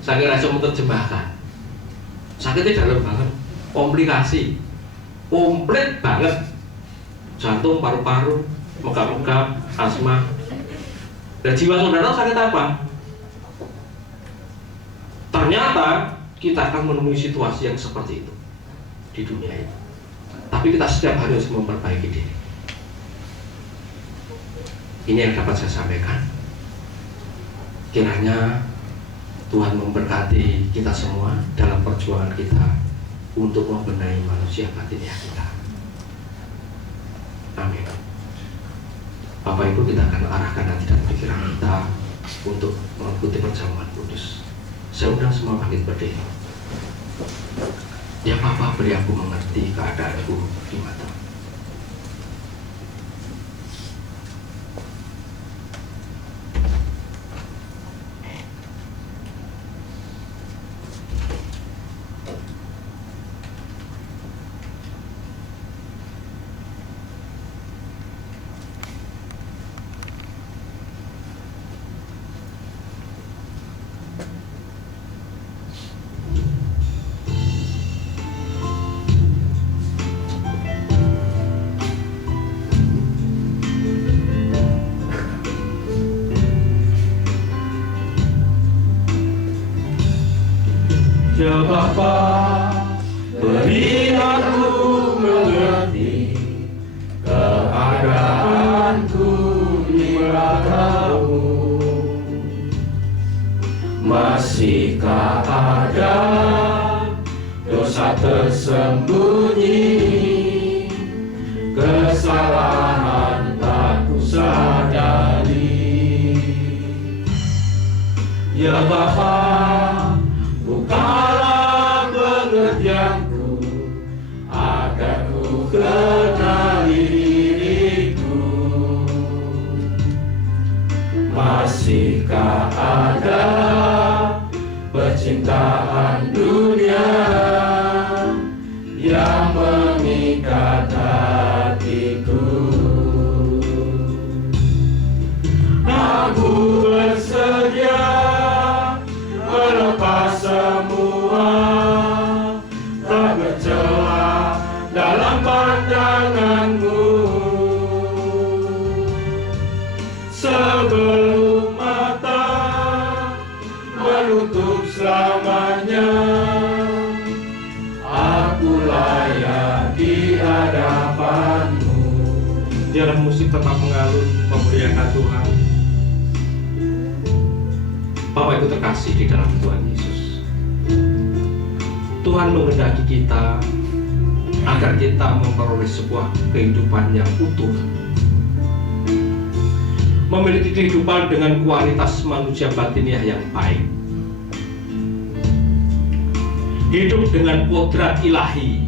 Sakit rasa menerjemahkan. Sakitnya dalam banget. Komplikasi. Komplit banget. Jantung, paru-paru, megap-megap, asma. Dan jiwa saudara sakit apa? Ternyata kita akan menemui situasi yang seperti itu di dunia ini. Tapi kita setiap hari harus memperbaiki diri. Ini yang dapat saya sampaikan. Kiranya Tuhan memberkati kita semua dalam perjuangan kita untuk membenahi manusia batiniah kita. Amin. Bapak Ibu, kita akan arahkan hati dan pikiran kita untuk mengikuti perjamuan kudus. Saya undang semua bangkit berdiri. Ya Bapa, beri aku mengerti keadaanku di mata. Ya Bapa, beri aku mengerti keadaanku di mata-Mu. Masihkah ada dosa tersembunyi, kesalahan tak kusadari? Ya Bapa, bukalah pengertianku agar ku kenali diriku. Masihkah ada percintaan dunia yang mengikat hatiku? Aku bersedia melepas semua, tak bercela dalam pandangan-Mu. Sebelum mata menutup selamanya, aku layak di hadapan-Mu. Biarlah musik tetap mengalun memuliakan Tuhan. Bapak Ibu terkasih di dalam Tuhan Yesus, Tuhan menghendaki kita agar kita memperoleh sebuah kehidupan yang utuh, memiliki kehidupan dengan kualitas manusia batiniah yang baik, hidup dengan kodrat ilahi,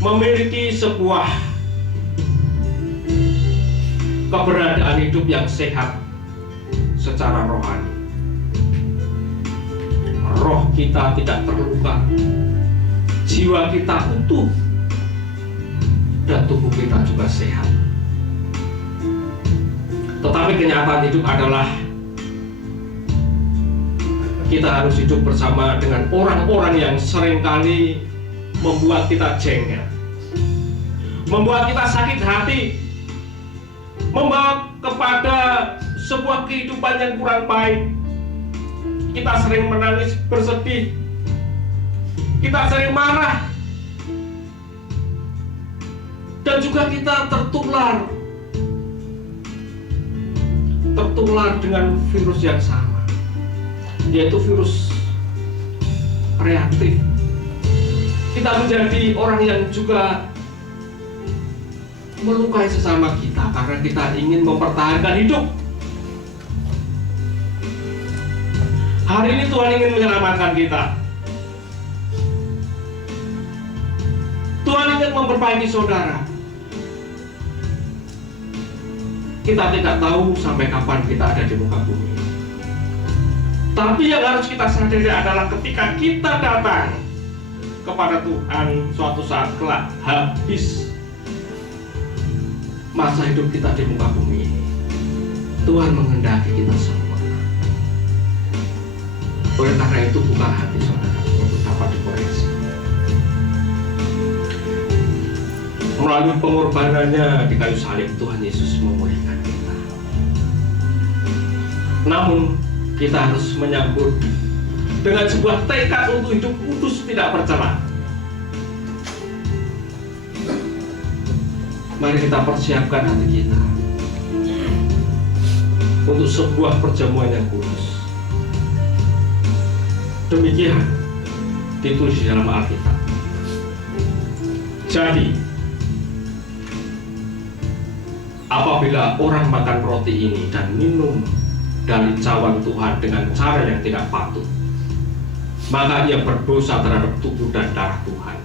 memiliki sebuah keberadaan hidup yang sehat secara rohani. Roh kita tidak terluka, jiwa kita utuh, dan tubuh kita juga sehat. Tetapi kenyataan hidup adalah kita harus hidup bersama dengan orang-orang yang seringkali membuat kita jengkel, membuat kita sakit hati, membawa kepada sebuah kehidupan yang kurang baik. Kita sering menangis bersedih, kita sering marah, dan juga kita tertular dengan virus yang sama, yaitu virus reaktif. Kita menjadi orang yang juga melukai sesama kita karena kita ingin mempertahankan hidup. Hari ini Tuhan ingin menyelamatkan kita. Tuhan ingin memperbaiki saudara. Kita tidak tahu sampai kapan kita ada di muka bumi. Tapi yang harus kita sadari adalah ketika kita datang kepada Tuhan suatu saat kelak habis masa hidup kita di muka bumi ini, Tuhan menghendaki kita semua. Oleh karena itu buka hati saudara untuk dapat dikoreksi. Melalui pengorbanannya di kayu salib, Tuhan Yesus memulihkan kita. Namun kita harus menyambut dengan sebuah tekad untuk hidup kudus tidak bercela. Mari kita persiapkan hati kita untuk sebuah perjamuan yang kudus. Demikian ditulis di dalam Alkitab. Jadi apabila orang makan roti ini dan minum dari cawan Tuhan dengan cara yang tidak patut, maka ia berdosa terhadap tubuh dan darah Tuhan.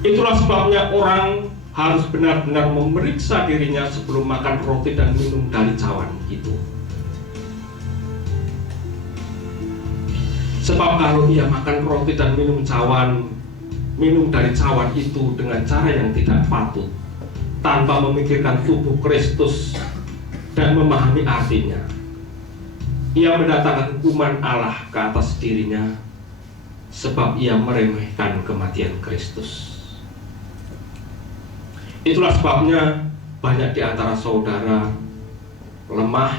Itulah sebabnya orang harus benar-benar memeriksa dirinya sebelum makan roti dan minum dari cawan itu. Sebab kalau ia makan roti dan minum dari cawan itu dengan cara yang tidak patut, tanpa memikirkan tubuh Kristus dan memahami artinya, ia mendatangkan hukuman Allah ke atas dirinya, sebab ia meremehkan kematian Kristus. Itulah sebabnya banyak di antara saudara lemah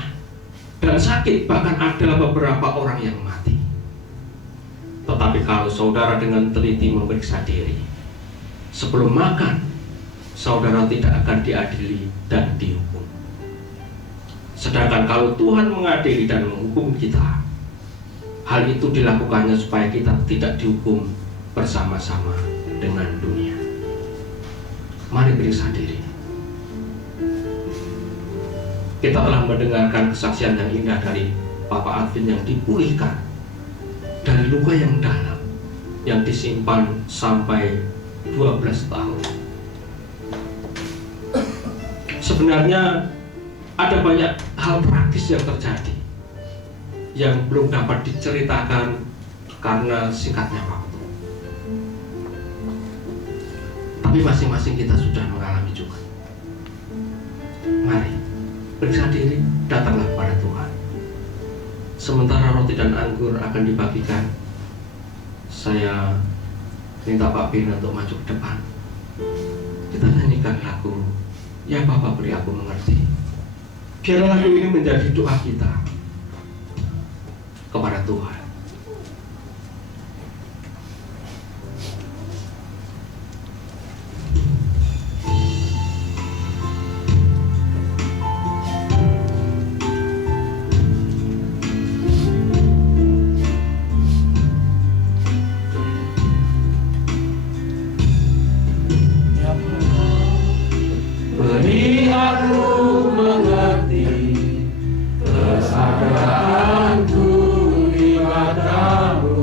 dan sakit, bahkan ada beberapa orang yang mati. Tetapi kalau saudara dengan teliti memeriksa diri sebelum makan, saudara tidak akan diadili dan dihukum. Sedangkan kalau Tuhan mengadili dan menghukum kita, hal itu dilakukannya supaya kita tidak dihukum bersama-sama dengan dunia. Mari periksa diri. Kita telah mendengarkan kesaksian yang indah dari Bapak Alvin yang dipulihkan dari luka yang dalam, yang disimpan sampai 12 tahun. Sebenarnya ada banyak hal praktis yang terjadi yang belum dapat diceritakan karena singkatnya waktu. Tapi masing-masing kita sudah mengalami juga. Mari periksa diri, datanglah kepada Tuhan. Sementara roti dan anggur akan dibagikan, saya minta Pak Bin untuk maju ke depan. Kita nyanyikan lagu "Ya Bapa Beri Aku Mengerti". Biarlah lagu ini menjadi doa kita kepada Tuhan. Beri aku mengerti kesadaranku di matamu.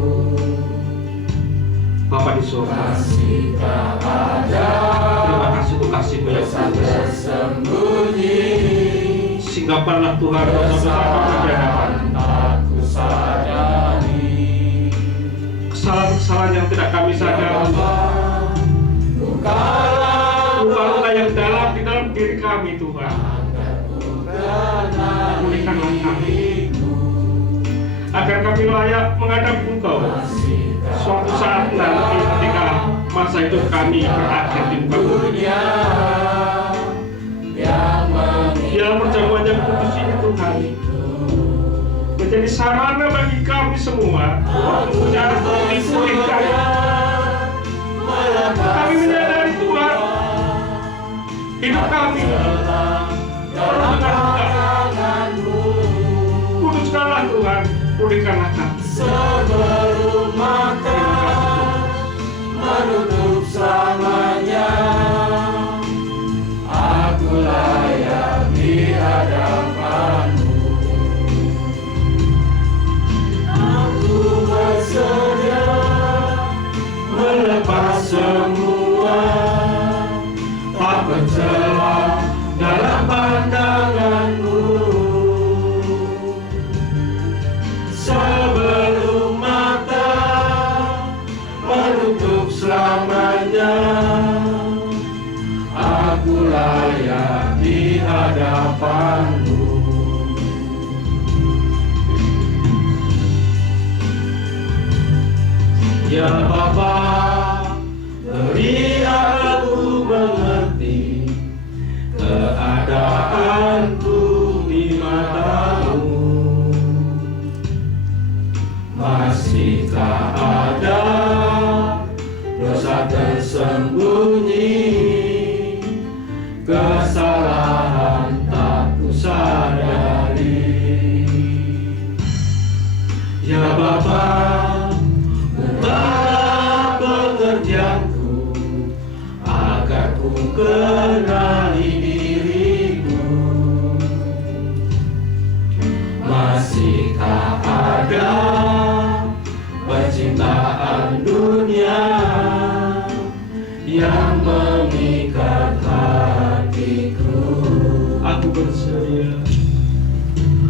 Bapa di surga, Kasih tak ada, terima kasih untuk kasih-Mu yang tersembunyi. Singkapkanlah Tuhan dosa-dosa kami di hadapan. Aku sadari Kesalahan-kesalahan yang tidak kami sadari, luka-luka yang dalam di dalam diri kami, Tuhan. Pulihkanlah kami agar kami layak menghadap Engkau suatu saat nanti ketika masa hidup kami berakhir di muka bumi. Dalam perjamuan yang kudus ini, Tuhan, menjadi sarana bagi kami semua untuk dipulihkan. Kami menyadari, Tuhan, hidup kami penuh dengan luka. Kuduskanlah Tuhan, pulihkanlah kami. sebelum mata menutup selamanya. Aku layak di hadapanmu. Aku bersedia melepas semua, tak bercela dalam pandanganmu. Sebelum mata menutup selamanya, aku layak di hadapanmu. Ya Bapa, beri aku mengerti keadaanku di matamu. Masihkah ada dosa tersembunyi, kesalahan tak kusadari? Ya Bapa, ubahlah pengertianku agar ku kenali dirimu. Masihkah ada percintaan dunia yang mengikat hatiku? Aku bersedia.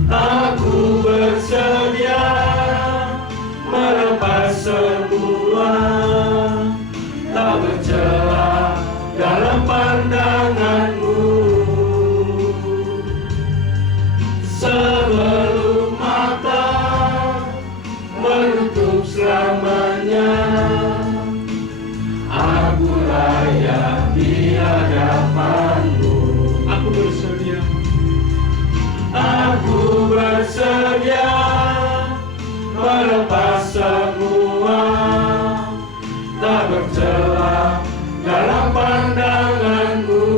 Aku bersedia melepas semua, tak bercela dalam pandanganmu. Sebelum mata menutup selamanya, aku layak di hadapanmu. Aku bersedia. Aku bersedia melepas semua, tak bercela dalam pandanganmu.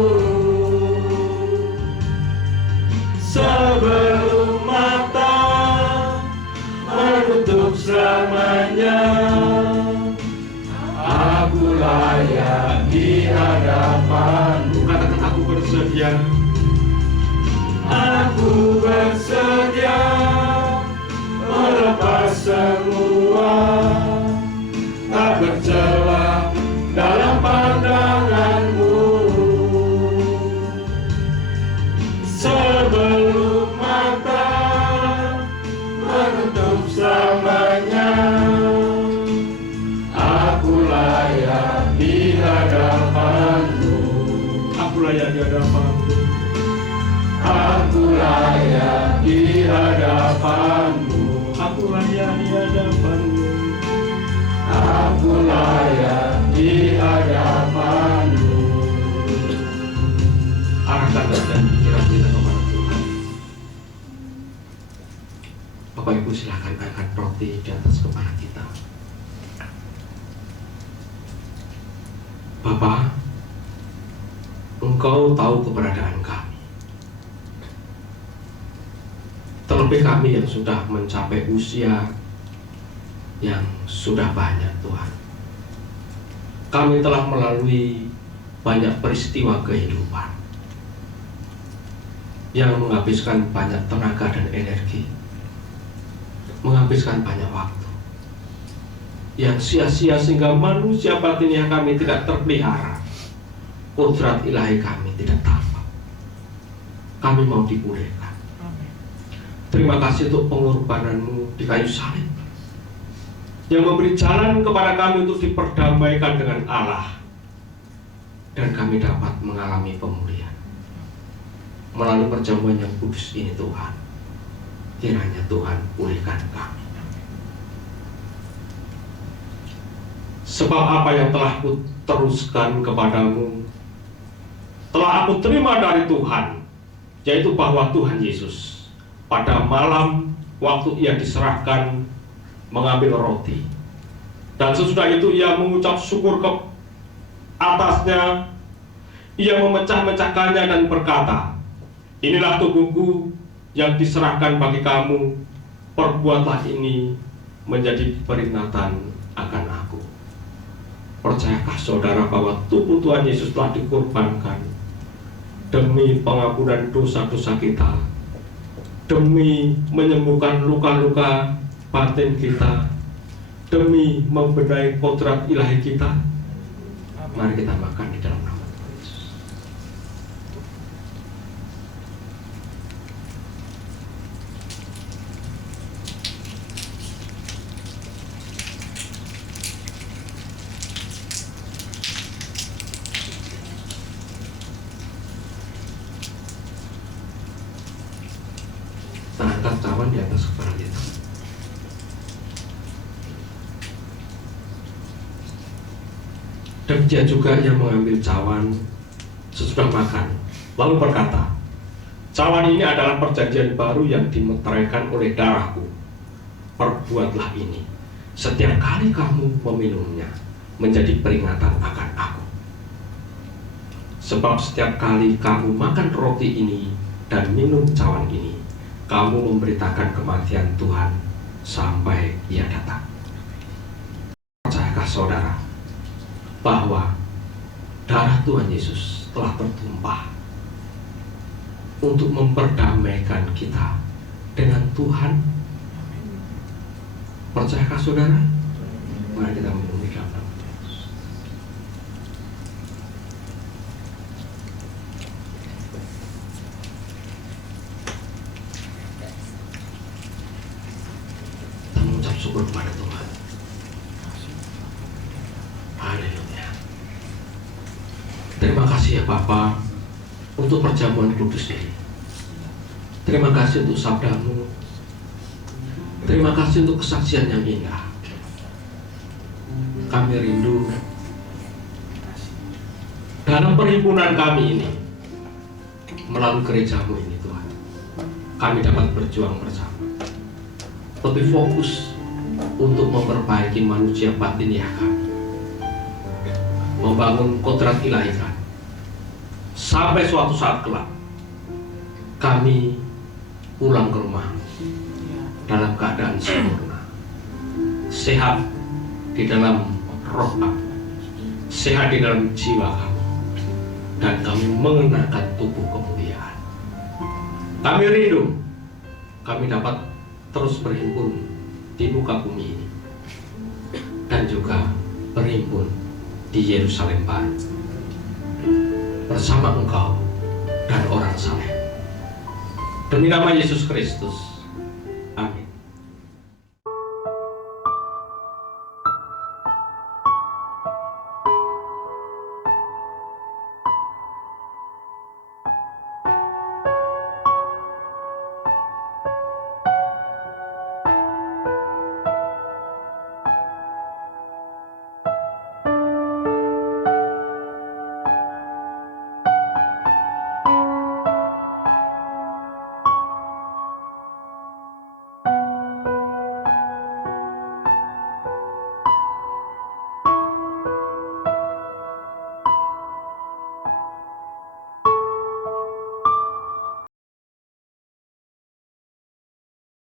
Sebelum mata menutup selamanya, aku layak di hadapanmu. Katakan aku bersedia. Aku bersedia melepas semua, tak bercela dalam pandanganmu. Sebelum mata menutup selamanya, aku layak di hadapanmu. Aku layak di hadapanmu. Aku layak di hadapanmu. Aku layak di hadapanmu. Aku layak di hadapanmu. Arahkan dan pikiran kita kepada Tuhan. Bapak Ibu silahkan angkat roti di atas kepala kita. Bapa, Engkau tahu keberadaan kami. Terlebih kami yang sudah mencapai usia yang sudah banyak, Tuhan. Kami telah melalui banyak peristiwa kehidupan yang menghabiskan banyak tenaga dan energi, menghabiskan banyak waktu, yang sia-sia sehingga manusia batiniah kami tidak terpelihara, kodrat ilahi kami tidak tampak. Kami mau dipulihkan. Terima kasih untuk pengorbanan-Mu di kayu salib yang memberi jalan kepada kami untuk diperdamaikan dengan Allah, dan kami dapat mengalami pemulihan melalui perjamuan yang kudus ini. Tuhan, kiranya Tuhan pulihkan kami. Sebab apa yang telah Ku teruskan kepadamu telah Aku terima dari Tuhan, yaitu bahwa Tuhan Yesus pada malam waktu Ia diserahkan mengambil roti, dan sesudah itu Ia mengucap syukur ke atasnya, Ia memecah-mecahkannya dan berkata, "Inilah tubuhku yang diserahkan bagi kamu, perbuatlah ini menjadi peringatan akan Aku." Percayakah saudara bahwa tubuh Tuhan Yesus telah dikorbankan demi pengampunan dosa-dosa kita, demi menyembuhkan luka-luka batin kita, demi membenahi kodrat ilahi kita? Mari kita makan di dalam nama Tuhan Yesus. Kita angkat cawan di atas kepala kita. Demikian juga Ia mengambil cawan sesudah makan, lalu berkata, "Cawan ini adalah perjanjian baru yang dimeteraikan oleh darahku. Perbuatlah ini setiap kali kamu meminumnya, menjadi peringatan akan Aku. Sebab setiap kali kamu makan roti ini dan minum cawan ini, kamu memberitakan kematian Tuhan sampai Ia datang." Percayakah saudara bahwa darah Tuhan Yesus telah tertumpah untuk memperdamaikan kita dengan Tuhan. Percayakah saudara? Mari kita minum di dalam nama Yesus. Kita mengucap syukur kepada Tuhan. Haleluya. Terima kasih ya Bapa untuk perjamuan kudus ini. Terima kasih untuk sabdamu. Terima kasih untuk kesaksian yang indah. Kami rindu dalam perhimpunan kami ini, melalui gerejamu ini Tuhan, kami dapat berjuang bersama, lebih fokus untuk memperbaiki manusia batiniah kami, membangun kodrat ilahi kami, sampai suatu saat kelak kami pulang ke rumah dalam keadaan sempurna, sehat di dalam roh kami, sehat di dalam jiwa kami, dan kami mengenakan tubuh kemuliaan. Kami rindu kami dapat terus berhimpun di muka bumi ini, dan juga berhimpun di Yerusalem baru bersama Engkau dan orang saleh. Demi nama Yesus Kristus